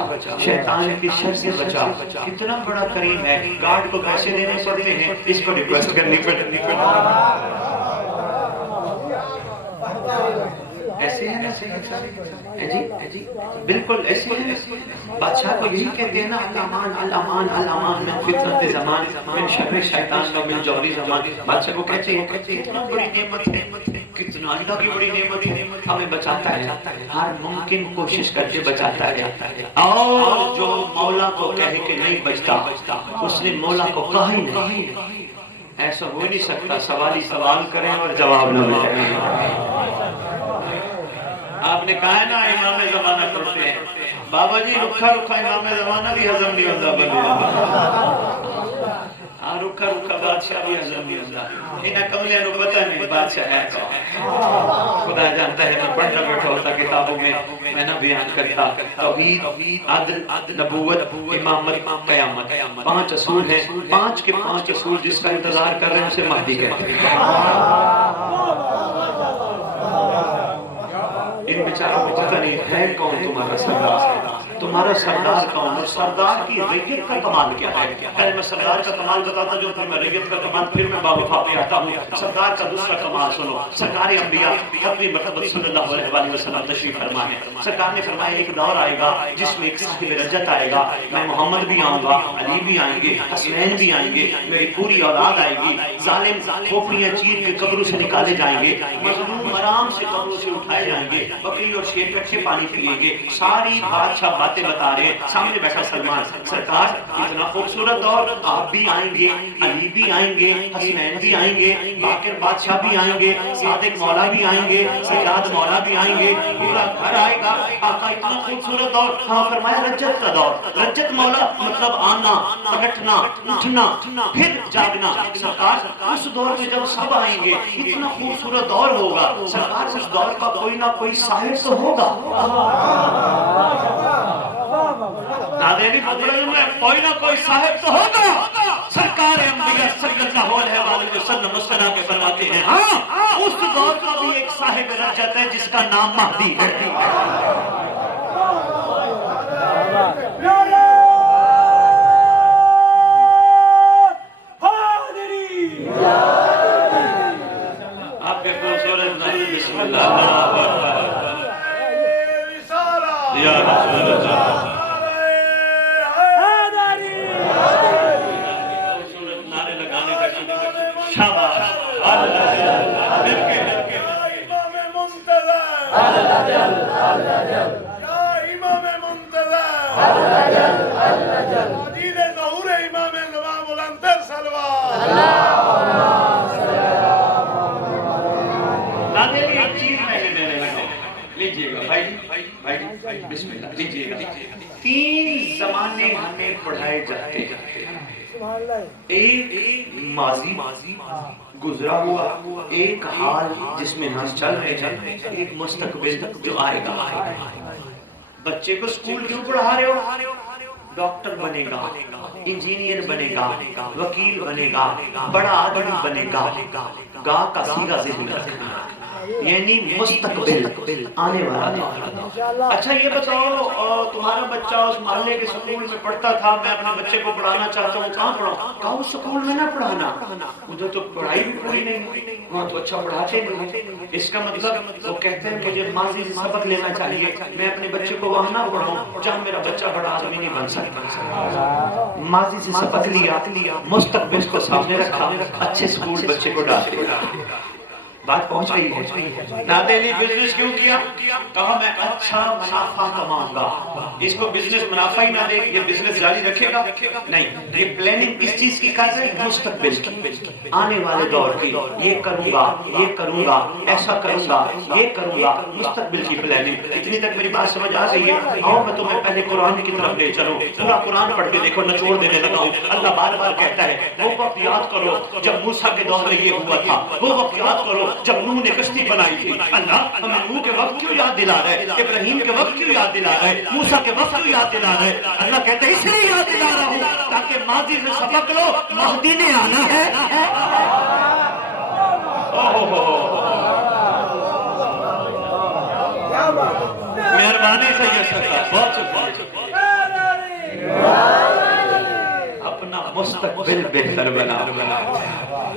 شیطان کی شر سے بچا۔ کتنا بڑا کریم ہے، گارڈ کو پیسے دینے پڑتے ہیں، اس کو ریکویسٹ کرنی پڑتی ایسے ہیں نا جی بالکل ایسے ہیں، بادشاہ کو یہی کہتے ہیں نا الامان من فتنت زمان، من شر شیطان و من جوری زمان۔ بادشاہ کو کہتے ہیں کتنا بڑی نعمت ہے، کتنا اللہ کی بڑی نعمت ہے، ہمیں بچاتا ہے، ہر ممکن کوشش کر کے بچاتا ہے، اور جو مولا کو کہے کہ نہیں بچتا اس نے مولا کو کہا ہی نہیں۔ ایسا ہو نہیں سکتا سوالی سوال کریں اور جواب نہ ملے۔ آپ نے کہا ہے نا امام زمانہ کرتے ہیں، بابا جی رکھا رکھا امام زمانہ بھی ہضم نہیں ہوتا، رکھا رکھا بادشاہ بھی ہضم نہیں ہوتا، انہیں کملے نو پتہ نہیں بادشاہ ہے کون، خدا جانتا ہے۔ میں پڑھنا بیٹھا ہوتا کتابوں میں نہ بیان کرتا توحید، عدل، نبوت، امامت، قیامت، 5 اصول ہیں، 5 کے 5 اصول جس کا انتظار کر رہے ہیں اسے مہدی کہتے ہیں۔ ان بیچاروں کو پتہ نہیں ہے کون تمہارا سردار، تمہارا سردار کون، اور سردار کی ریت کا کمال کیا ہے۔ پہلے میں سردار کا کمال بتاتا جو پھر میں ریت کا کمال، پھر میں بابا پہ آتا ہوں۔ سردار کا دوسرا کمال سنو، سرکار انبیاء اپنی مرتبہ صلی اللہ علیہ وسلم تشریف فرما ہے۔ سرکار نے فرمایا ایک دور آئے گا جس میں ایک صاحب رجت آئے گا، میں محمد بھی آؤں گا، علی بھی آئیں گے، حسنین بھی آئیں گے، میری پوری اولاد آئے گی، ظالم کھوپڑیاں چیر کے قبروں سے نکالے جائیں گے، مظلوم آرام سے قبروں سے اٹھائے جائیں گے، بکری اور شیر کٹھے پانی پیئیں گے، ساری بادشاہ باتیں بتا رہے ہیں، سامنے بیٹھا سلمان، سرکار اتنا خوبصورت دور، آپ بھی آئیں گے، علی بھی آئیں گے، حسنین بھی آئیں گے، باقر بادشاہ بھی آئیں گے، صادق مولا بھی آئیں گے، سجاد مولا بھی آئیں گے، پورا گھر آئے گا، آقا اتنا خوبصورت دور۔ ہاں فرمایا رجت کا دور، رجت مولا مطلب آنا، پلٹنا، اٹھنا، پھر جاگنا۔ سرکار اس دور میں جب سب آئیں گے اتنا خوبصورت دور ہوگا، سرکار اس دور کا کوئی نہ کوئی صاحب تو ہوگا، نادیری مدرج میں کوئی نہ کوئی صاحب تو ہوگا۔ سرکار انبیاء صلی اللہ علیہ وسلم اس طرح کے فرماتے ہیں ہاں اس دور کا بھی ایک صاحب رجت ہے جس کا نام مہدی ہے۔ آپ کے خوبصورت نام بسم اللہ یا رسول اللہ، یا امام منتظر عزیز ظہور امام زمان بلندر سلوات نادر ایک چیز میں دینے لگا لیجئے گا بھائی بسم اللہ لیجئے گا 3 زمانے ہمیں پڑھائے جاتے ہیں ایک ماضی گزرا ہوا ایک حال جس میں ہم چل رہے ہیں ایک مستقبل جو آئے گا بچے کو سکول کیوں پڑھا رہے ہو ڈاکٹر بنے گا انجینئر بنے گا وکیل بنے گا بڑا آدمی بنے گا گا کا سیدھا ذہن رکھنا یعنی مستقبل آنے والا اچھا یہ بتاؤ تمہارا بچہ اس محلے کے سکول میں پڑھتا تھا میں اپنے بچے کو پڑھانا چاہتا ہوں کہاں پڑھاؤں کہا اس سکول میں نہ پڑھانا ادھر تو پڑھائی بھی پوری نہیں وہاں تو اچھا پڑھاتے نہیں اس کا مطلب وہ کہتے ہیں مجھے ماضی سے سبق لینا چاہیے میں اپنے بچے کو وہاں نہ پڑھاؤں جہاں میرا بچہ بڑا آدمی نہیں بن سکتا ماضی سے سبق لیا مستقبل کو سامنے رکھا اچھے سکول بچے کو ڈالتے بات پہنچ رہی ہے نادے نے بزنس کیوں کیا کہا میں اچھا منافع کماؤں گا اس کو بزنس منافع ہی نہ دے یہ بزنس جاری رکھے گا نہیں یہ پلاننگ اس چیز کی کر رہے ہیں مستقبل کی آنے والے دور کی یہ کروں گا ایسا کروں گا یہ کروں گا مستقبل کی پلاننگ اتنی تک میری بات سمجھ آ رہی ہے آؤ میں تمہیں پہلے قرآن کی طرف لے چلوں پورا قرآن پڑھ کے دیکھو نچوڑ دینے لگا ہوں اللہ بار بار کہتا ہے وہ وقت یاد کرو جب موسیٰ کے دور میں یہ ہوا تھا وہ وقت یاد کرو جب نوح نے کشتی بنائی تھی اللہ ہمیں نوح کے وقت کیوں یاد دلا رہا ہے ابراہیم کے وقت کیوں یاد دلا رہا ہے موسیٰ کے وقت کیوں یاد دلا رہا ہے اللہ کہتے ہیں اس لیے یاد دلا رہا ہوں تاکہ ماضی سے سبق لو مہدی نے آنا ہے مہربانی سے یہ سرکار بہت شکریہ اپنا مستقبل بہتر بنا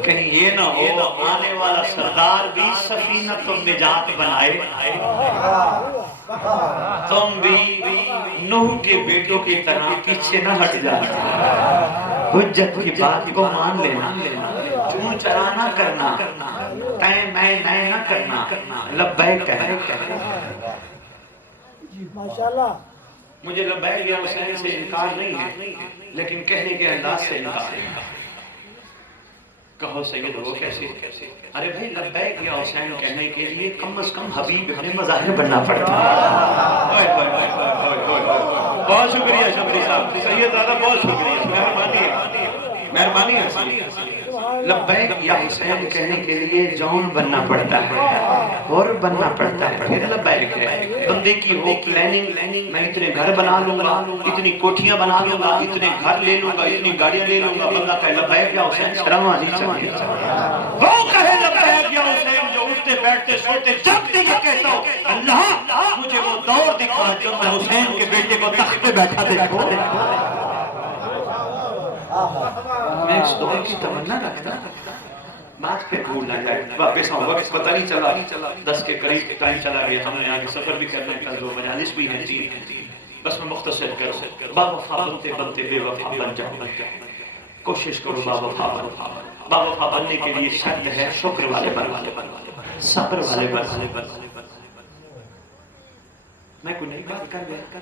کہیں یہ نہ ہو آنے والا سردار بھی سفینۃ النجات بنائے تم بھی نوح کے بیٹوں کی طرح پیچھے نہ ہٹ جانا حجت کی بات کو مان لینا چون چرا نہ کرنا تائیں میں نئے نہ کرنا لبیک کہنا مجھے لبیک یا حسین سے انکار نہیں ہے لیکن کہنے کے انداز سے انکار ہے کہو سید وہ کیسے ارے بھائی لبیک یا حسین کہنے کے لیے کم از کم حبیب ابن مظاہر بننا پڑتا ہے بہت شکریہ شبری صاحب سید دادا بہت شکریہ مہربانی ہے لبیک یا حسین کہنے کے لیے جون بننا پڑتا ہے اور بننا پڑتا ہے پھر لبیک ہے بندے کی ہو پلاننگ میں اتنے گھر بنا لوں گا اتنی کوٹھیاں بنا لوں گا اتنے گھر لے لوں گا اتنی گاڑیاں لے لوں گا بندہ کہے لبیک یا حسین شرم آ جی وہ کہے لبیک یا حسین جو اٹھتے بیٹھتے سوتے جب بھی یہ کہتا ہوں اللہ مجھے وہ دور دکھا جب میں حسین کے بیٹے کو تخت پہ بیٹھا دیکھو میں اس دور کی تمنا رکھتا بات پہ بھول نہ جائے واپس آؤں وقت پتہ نہیں چلا 10 کے قریب ٹائم چلا گیا ہم نے آگے سفر بھی کرنے کا جو مجالس بھی ہیں جی بس میں مختصر کروں با وفا بنتے بنتے بے وفا بن جاؤ کوشش کرو با وفا بننے کے لیے شرط ہے شکر والے بن صبر والے بن میں کوئی نئی بات کر گیا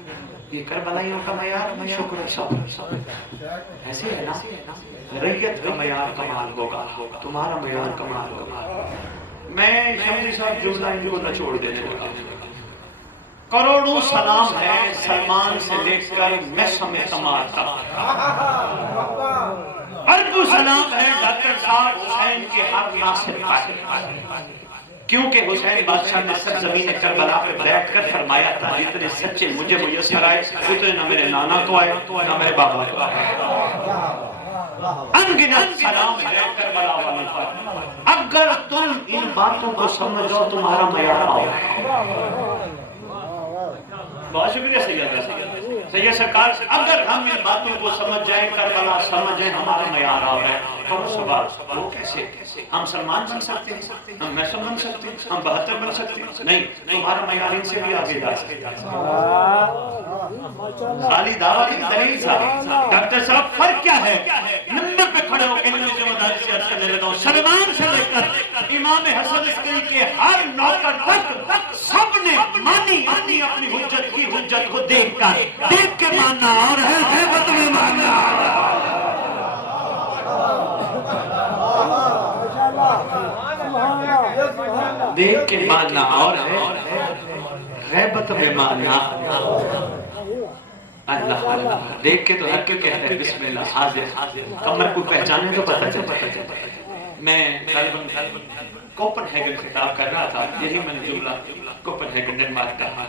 یہ کربلائیوں کا معیار شکر و صبر ایسے ہے نا ریت کا معیار کمال ہوگا تمہارا معیار کمال ہوگا میں شمسی صاحب جملہ ان کو نچوڑ دینے لگا کروڑوں سلام ہے سلمان سے لے کر میسم تمار تک اربوں سلام ہے ڈاکٹر صاحب حسین کے ہر ناصر پر کیونکہ حسین بادشاہ نے سرزمین کربلا پہ بیٹھ کر فرمایا تھا جتنے سچے مجھے میسر آئے اتنے نہ میرے نانا کو آئے نہ میرے بابا کو آئے انگنت سلام ہے کربلا والوں پر اگر تم ان باتوں کو سمجھو تمہارا معیار آؤ بہت شکریہ سید سرکار اگر ہم ان باتوں کو سمجھ جائیں کربلا سمجھیں ہمارا معیار آ رہا ہے اور سوال وہ کیسے ہم سلمان بن سکتے ہیں ہم میسم بن سکتے ہیں ہم 72 بن سکتے ہیں نہیں تمہارا معیار ان سے بھی آگے جا سکتے خالی دعوت کی دلیل صاحب ڈاکٹر صاحب فرق کیا ہے نمبر پہ کھڑے ہو کے ذمہ داری سے عرض کرنے لگا ہوں سلمان سے لے کر امام حسن عسکری کے ہر نوکر تک سب نے مانی اپنی اپنی حجت کی حجت کو دیکھ کے ماننا اور ہے غیبت میں ماننا. دیکھ کے ماننا اور ہے غیبت میں ماننا. اللہ اللہ دیکھ کے تو ہر کوئی کہتا ہے بسم اللہ حاضر. کمر کو پہچانے تو پتہ چلتا. میں کوپن ہیگن خطاب کر رہا تھا, یہی میں نے جملہ کوپن ہیگن ڈنمارک کا.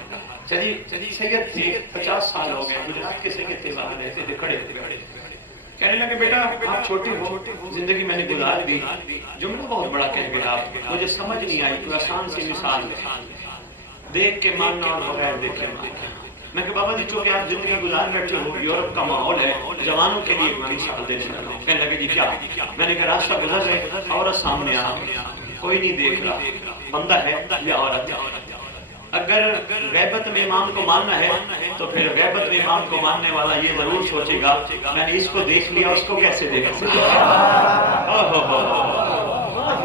چلیے سید تھے 50 سال ہو گئے, گجرات کے سید تھے, وہاں رہتے تھے, کھڑے تھے, کہنے لگے بیٹا آپ چھوٹی ہو, زندگی میں نے گزار دی. جملہ بہت بڑا کہہ گیا آپ, مجھے سمجھ نہیں آئی, کوئی آسان سی مثال ہے. دیکھ کے ماننا اور بغیر دیکھ کے ماننا. میں کہ بابا جی چونکہ آپ زندگی گزار بیٹھے ہو, یورپ کا ماحول ہے, جوانوں کے لیے میں مثال دینے لگا ہوں. کہنے لگے جی کیا؟ میں نے کہا راستہ گزر رہے, عورت سامنے آ, کوئی نہیں دیکھ رہا, بندہ ہے یا عورت ہے. اگر غیبت میں امام کو ماننا ہے تو پھر غیبت میں امام کو ماننے والا یہ ضرور سوچے گا میں نے اس کو دیکھ لیا, اس کو کیسے دیکھا.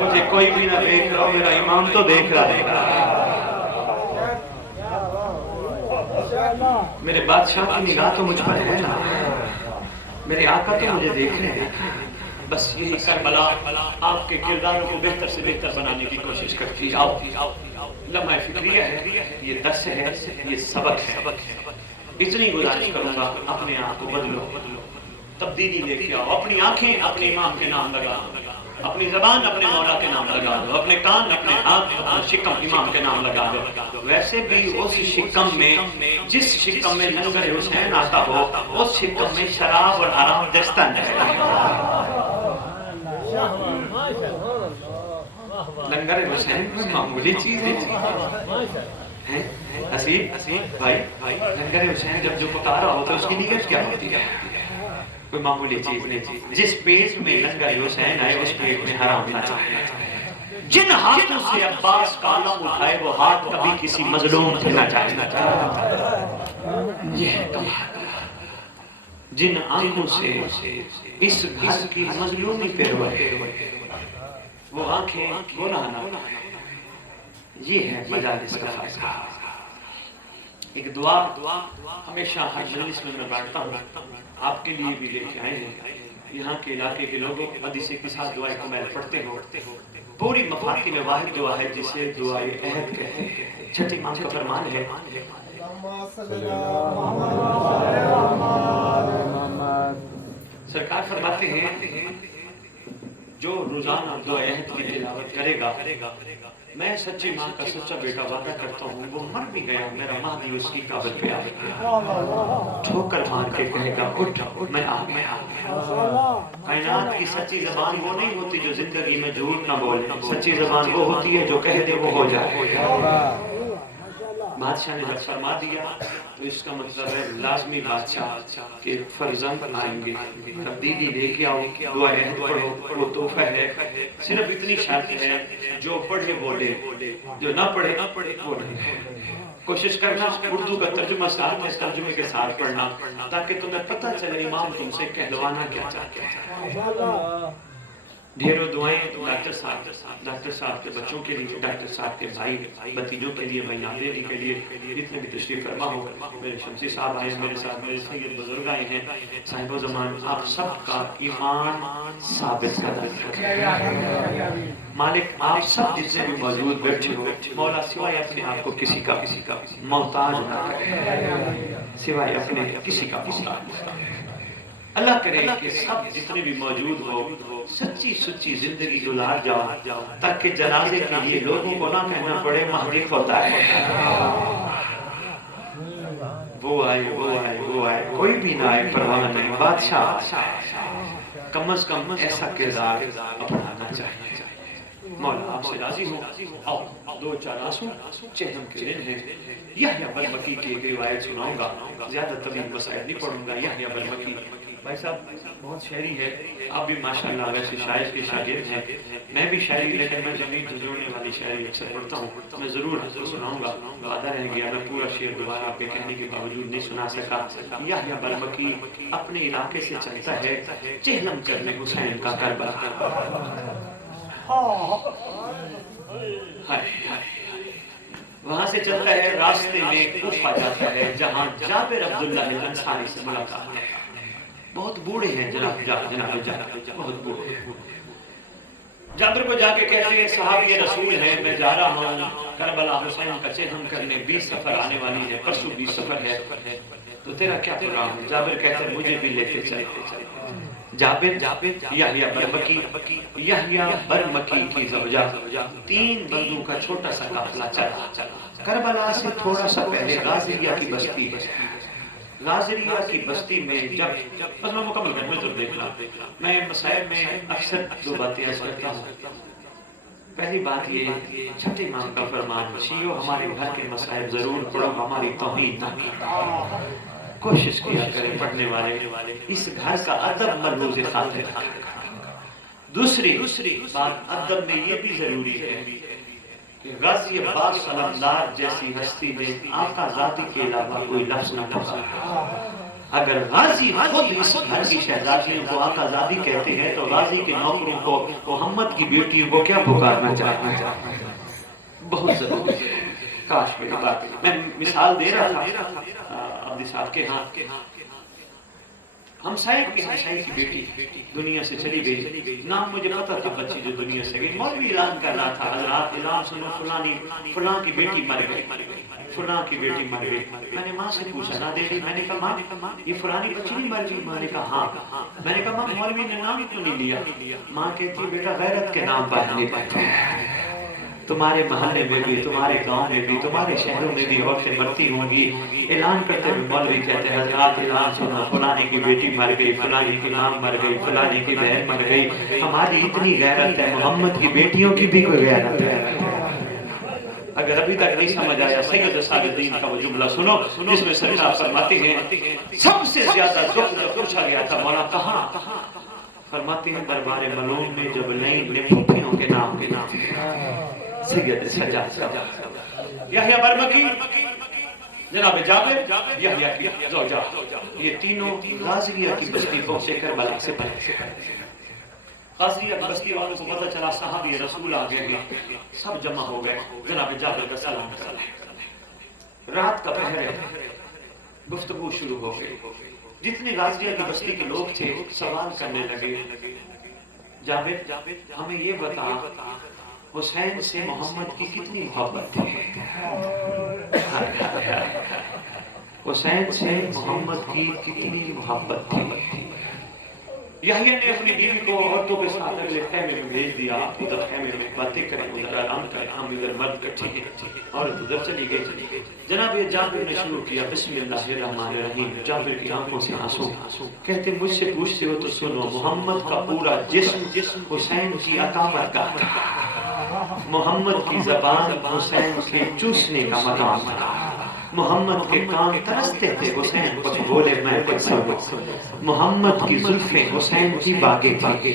مجھے کوئی بھی نہ دیکھ رہا, میرا امام تو دیکھ رہا ہے. میرے بادشاہ کی نگاہ تو مجھ پر ہے نا, میرے آقا تو مجھے دیکھ رہے ہیں. بس یہی کربلا آپ کے کرداروں کو بہتر سے بہتر بنانے کی کوشش کرتی. آؤ لمحہ فکریہ ہے, یہ درس ہے, یہ سبق ہے. اتنی گزارش کروں گا اپنے آپ کو بدلو, تبدیلی لے کے آؤ. اپنی آنکھیں اپنے امام کے نام لگا دو, اپنی زبان اپنے مولا کے نام لگا دو, اپنے کان اپنے ہاتھ اپنا شکم امام کے نام لگا دو. ویسے بھی اس شکم میں, جس شکم میں لنگر حسین آتا ہو, اس شکم میں شراب اور حرام دستن ہے. لنگر حسین کوئی معمولی چیز ہے. حسیب بھائی, لنگر حسین جب جو پکارا ہو تو اس کی نیت کیا ہوتی ہے؟ کوئی معمولی چیز نہیں. جس پیٹ میں لنگر حسین آئے اس پیٹ میں حرام نہ چاہے. جن ہاتھوں سے عباس کا علم اٹھائے وہ ہاتھ کبھی کسی مظلوم پہ نہ چاہے. یہ ہے کمال. جن آنکھوں سے اس گھر کی مظلومی پہ روئے وہ آنکھیں گناہ نہ. یہ ہے مجالس کا فائدہ. ایک دعا ہمیشہ ہر مجلس میں بانٹتا ہوں, آپ کے لیے بھی لے کے آئے ہیں. یہاں کے علاقے کے لوگوں حدیث کے ساتھ دعائیں کمال پڑھتے ہو. پوری مفاہیم میں واحد دعا ہے جسے دعائے عہد کہتے ہیں. چھٹے امام کا فرمان ہے سرکار فرماتے ہیں جو روزانہ دعا عہد کی تلاوت کرے گا, میں سچی ماں کا سچا بیٹا وعدہ کرتا ہوں وہ مر بھی گیا, میرا مہدی اس کی قابل پہ آ گیا, ٹھوکر مار کے کہے گا اٹھ میں آ گیا. کائنات کی سچی زبان وہ نہیں ہوتی جو زندگی میں جھوٹ نہ بولے, سچی زبان وہ ہوتی ہے جو کہہ دے وہ ہو جائے. بادشاہ نے جب فرما دیا تو اس کا مطلب ہے لازمی بادشاہ کے فرزند آئیں گے. تبدیلی لے کے آؤ, دعا عہد پڑھو, وہ تحفہ ہے. صرف اتنی شرط ہے جو پڑھے بولے, جو نہ پڑھے وہ نہیں. کوشش کرنا اردو کا ترجمہ ساتھ اس ترجمے کے ساتھ پڑھنا تاکہ تمہیں پتہ چلے امام تم سے کہلوانا کیا چاہتے ہیں. ڈھیروں دعائیں ڈاکٹر صاحب کے بچوں کے لیے, ڈاکٹر صاحب کے بھائی بھتیجوں کے لیے, بھائی نادری کے لیے, جتنے بھی تشریف فرما ہو. میرے شمسی صاحب آئے میرے ساتھ, میرے سید بزرگ آئے ہیں, صاحب و زمان, آپ سب کا ایمان ثابت کریں. مالک آپ سب جتنے بھی موجود بیٹھے ہو, مولا سوائے اپنے آپ کو کسی کا محتاج نہ کرے, سوائے اپنے کسی کا محتاج. اللہ کرے کہ سب جتنے بھی موجود ہو سچی سچی زندگی گزار جاؤ تاکہ جنازے کے لیے لوگوں کو نہ کہنا پڑے مہدی ہوتا ہے. وہ آئے کوئی بھی نہ آئے پرواہ نہیں, بادشاہ کم از کم ایسا کردار اپنانا چاہیے. مولا آپ سے راضی ہوں, آؤ دو چار آنسو چہم کے دن ہیں. یحییٰ بن مکی کی ایک روایت سناؤں گا, زیادہ طویل مسائل نہیں پڑھوں گا. یحییٰ بن مکی بھائی صاحب بہت شاعری ہے, آپ بھی ماشاءاللہ ویسے شاعر کے شاگرد ہیں. میں بھی شاعری, لیکن میں زمین جھنجھوڑنے والی شاعری اکثر پڑھتا ہوں. میں ضرور سناؤں گا, وعدہ رہ گیا میں پورا شعر دوبارہ آپ کے کہنے کے باوجود نہیں سنا سکا. یحییٰ بن مکی اپنے علاقے سے چلتا ہے چہلم کرنے حسین کا کربلا. وہاں سے چلتا ہے راستے میں کوفہ جاتا ہے جہاں جابر عبداللہ الانصاری سے ملاقات ہے. بہت بوڑھے ہیں جناب جابر بہت بوڑھے. جابر کو جا کے کہتے ہیں صحابی رسول ہے میں جا رہا ہوں کربلا حسین کا چہن کرنے 20 سفر آنے والی ہے پرسوں 20 سفر ہے تو تیرا کیا پروگرام ہے؟ جابر کہتے ہیں مجھے بھی لیتے چلے. جابر یحییٰ برمکی کی زوجہ 3 بندوں کا چھوٹا سا قافلہ چلا. کربلا سے تھوڑا سا پہلے غازریہ کی بستی میں جب بس میں مکمل کروں میں تو دیکھنا میں مسائل میں اکثر 2 باتیں عرض کرتا ہوں. پہلی بات یہ چھٹے امام کا فرمان شیعو ہمارے گھر کے مسائل ضرور پڑھو ہماری توہین نہ کرو. کوشش کیا کریں پڑھنے والے اس گھر کا ادب ملحوظ خاطر. دوسری بات ادب میں یہ بھی ضروری ہے کہ غازی عباس سلمدار جیسی ہستی نے آقا ذاتی کے علاوہ کوئی لفظ نہ پڑھا. اگر غازی خود اس گھر کی شہزادیوں کو آقا زادی کہتے ہیں تو غازی کے نوکروں کو محمد کی بیٹیوں کو کیا پکارنا چاہتے ہیں؟ بہت ضروری ہے. کاش میری بات میں مثال دے رہا تھا عبدی صاحب کے ہاں ہمسائے کی بیٹی دنیا سے چلی گئی. نام مجھے پتا تھا بچی جو دنیا سے گئی. مولوی اعلان کر رہا تھا حضرات اعلان سنو فلاں کی بیٹی مر گئی فلاں کی بیٹی مر گئی. میں نے ماں سے پوچھا نہ دے رہی. میں نے کہا ماں یہ فلانی بچی نہیں مر گئی؟ ماں نے کہا ہاں. میں نے کہا ماں مولوی نے نام کیوں نہیں لیا؟ ماں کہتی بیٹا غیرت کے نام پر نہیں پڑھتے. تمہارے محلے میں بھی تمہارے گاؤں میں بھی تمہارے شہروں میں بھی عورتیں مرتی ہوں گی. اعلان کرتے ہوئے مولوی کہتے ہیں حضرات اعلان سنو فلانی کی بیٹی مر گئی فلانی کی ماں مر گئی فلانی کی بہن مر گئی. ہماری اتنی غیرت ہے محمد کی بیٹیوں کی بھی کوئی غیرت ہے. اگر ابھی تک نہیں سمجھ آیا سید الصالحین کا وہ جملہ سنو جس میں سرکار فرماتے ہیں سب سے زیادہ دکھ جب پوچھا گیا تھا مولا کہاں؟ فرماتے ہیں دربار ملون میں جب نے پھوپھیوں کے نام سید سجاد یحییٰ برمکی جناب جابر یحییٰ کی زوجہ یہ تینوں غازریہ کی بستی پہنچے کربلا سے پہلے. غازریہ کی بستی والوں کو پتہ چلا صحابی رسول آ گئے ہیں. سب جمع ہو گئے جناب جابر کا سلام کر رہے. رات کا پہر ہے. گفتگو شروع ہو گئی. جتنے غازریہ کی بستی کے لوگ تھے سوال کرنے لگے جابر ہمیں یہ بتا حسین سے محمد کی کتنی محبت تھی؟ حسین سے محمد کی کتنی محبت تھی؟ یحییٰ نے اپنی بیوی کو عورتوں کے ساتھ اگلے خیمے میں بھیج دیا. ادھر خیمے میں باتیں کریں ادھر آرام کریں ہم ادھر مرد کٹھے ہیں. عورت ادھر چلی گئی. جناب جابر نے شروع کیا بسم اللہ الرحمن الرحیم. جابر کی آنکھوں سے آنسو کہتے مجھ سے پوچھتے ہو تو سنو محمد کا پورا جسم حسین کی اقامت کا تھا. محمد کی زبان حسین کے چوسنے کا مقام تھا. محمد کے کان ترستے تھے حسین کچھ بولے میں کچھ سنوں. محمد کی زلفیں حسین کی باغیں تھی.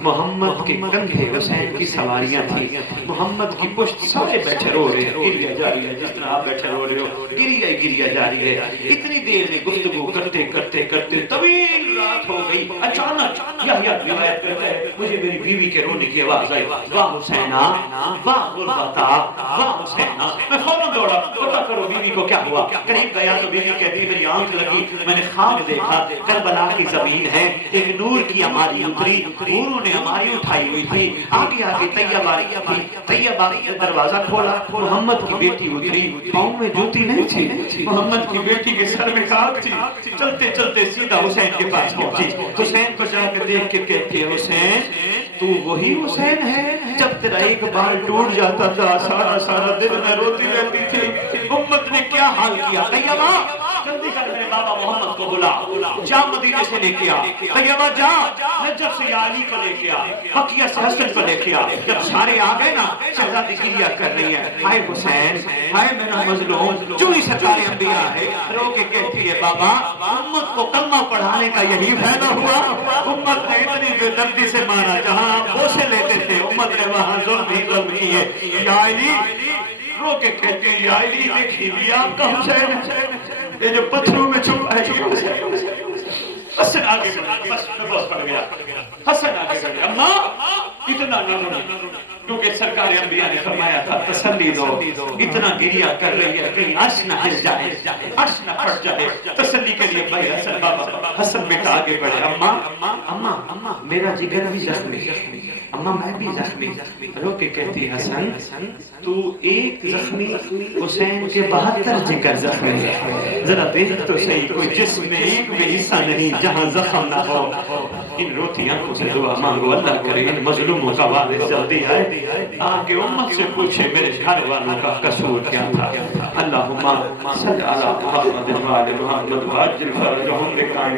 محمد کے کندھے حسین کی سواریاں تھی. محمد کی پشت سارے بیٹھے رو رہے ہیں. گریہ جاری ہے جس طرح آپ بیٹھے رو رہے ہو گریہ جاری ہے. اتنی دیر میں گفتگو کرتے کرتے کرتے طویل رات ہو گئی. اچانک یحییٰ روایت کرتا ہے مجھے میری بیوی کے رونے کی آواز آئی. واہ حسینہ واہ غربتا واہ حسینہ. میں فوراً دوڑا پتہ کرو بیوی کو کیا ہوا. قریب گیا تو بیوی کہتی میری آنکھ لگی میں نے خواب دیکھا کربلا کی زمین ہے ایک نور کی ہماری اتری نوروں نے ہماری اٹھائی ہوئی تھی. آگے آگے طیبہ تھی. طیبہ نے دروازہ کھولا محمد کی بیٹی اتری. پاؤں میں جوتی نہیں تھی. محمد کی بیٹی کے سر میں خاک تھی. چلتے چلتے سیدھا حسین کے پاس پہنچی. حسین کو جا کے دیکھ کے کہتی ہے حسین تو وہی حسین ہے جب تیرا ایک بال ٹوٹ جاتا تھا سارا دن میں روتی رہتی تھی. امت نے کیا حال کیا. طیبہ جلدی کر میرے بابا محمد کو بلا جا مدینے سے لے کے آ. طیبہ جا نجف سے یا علی کو لے کے آ بقیہ سے حسن کو لے کے آ. جب سارے آ گئے نا شہزادی گریہ کر رہی ہے ہائے حسین ہائے میرا مظلوم جو ہی سرکار انبیاء ہے. رو کے کہتی ہے بابا امت کو کلمہ پڑھانے کا یہی فائدہ ہوا. امت نے اتنی بے دردی سے مارا جہاں بوسے لیتے تھے امت نے وہاں ظلم ہی ظلم کیے. یا علی رو کے کہتے ہیں یا علی دیکھیے بھی آپ کا حسین یہ جو پتھروں میں چھپا ہے یہ حسین. حسن آگے بڑھا بس پڑ گیا. حسن آگے بڑھا اماں اتنا نہ رو کیونکہ سرکار انبیاء نے فرمایا تھا تسلی دو، اتنا گریہ کر رہی ہے کہیں عرش نہ ہل جائے، عرش نہ پھٹ جائے۔ تسلی کے لیے بھائی حسن بابا، حسن بیٹا آگے بڑھے، اماں میرا جگر بھی زخمی، اماں میں بھی زخمی، رو کے کہتی حسن تو ایک زخمی، حسین کے 72 جگر زخمی، ذرا دیکھ تو صحیح کوئی جسم میں ایک بھی حصہ نہیں جہاں زخم نہ ہو۔ ان روتی آنکھوں سے دعا مانگو اللہ کرے ان مظلوموں کا وارث جلدی آئے آگے امت سے پوچھے میرے گھر والوں کا قصور کیا تھا۔ اللہم صلی علی محمد و آل محمد وعجل فرجہم بقائم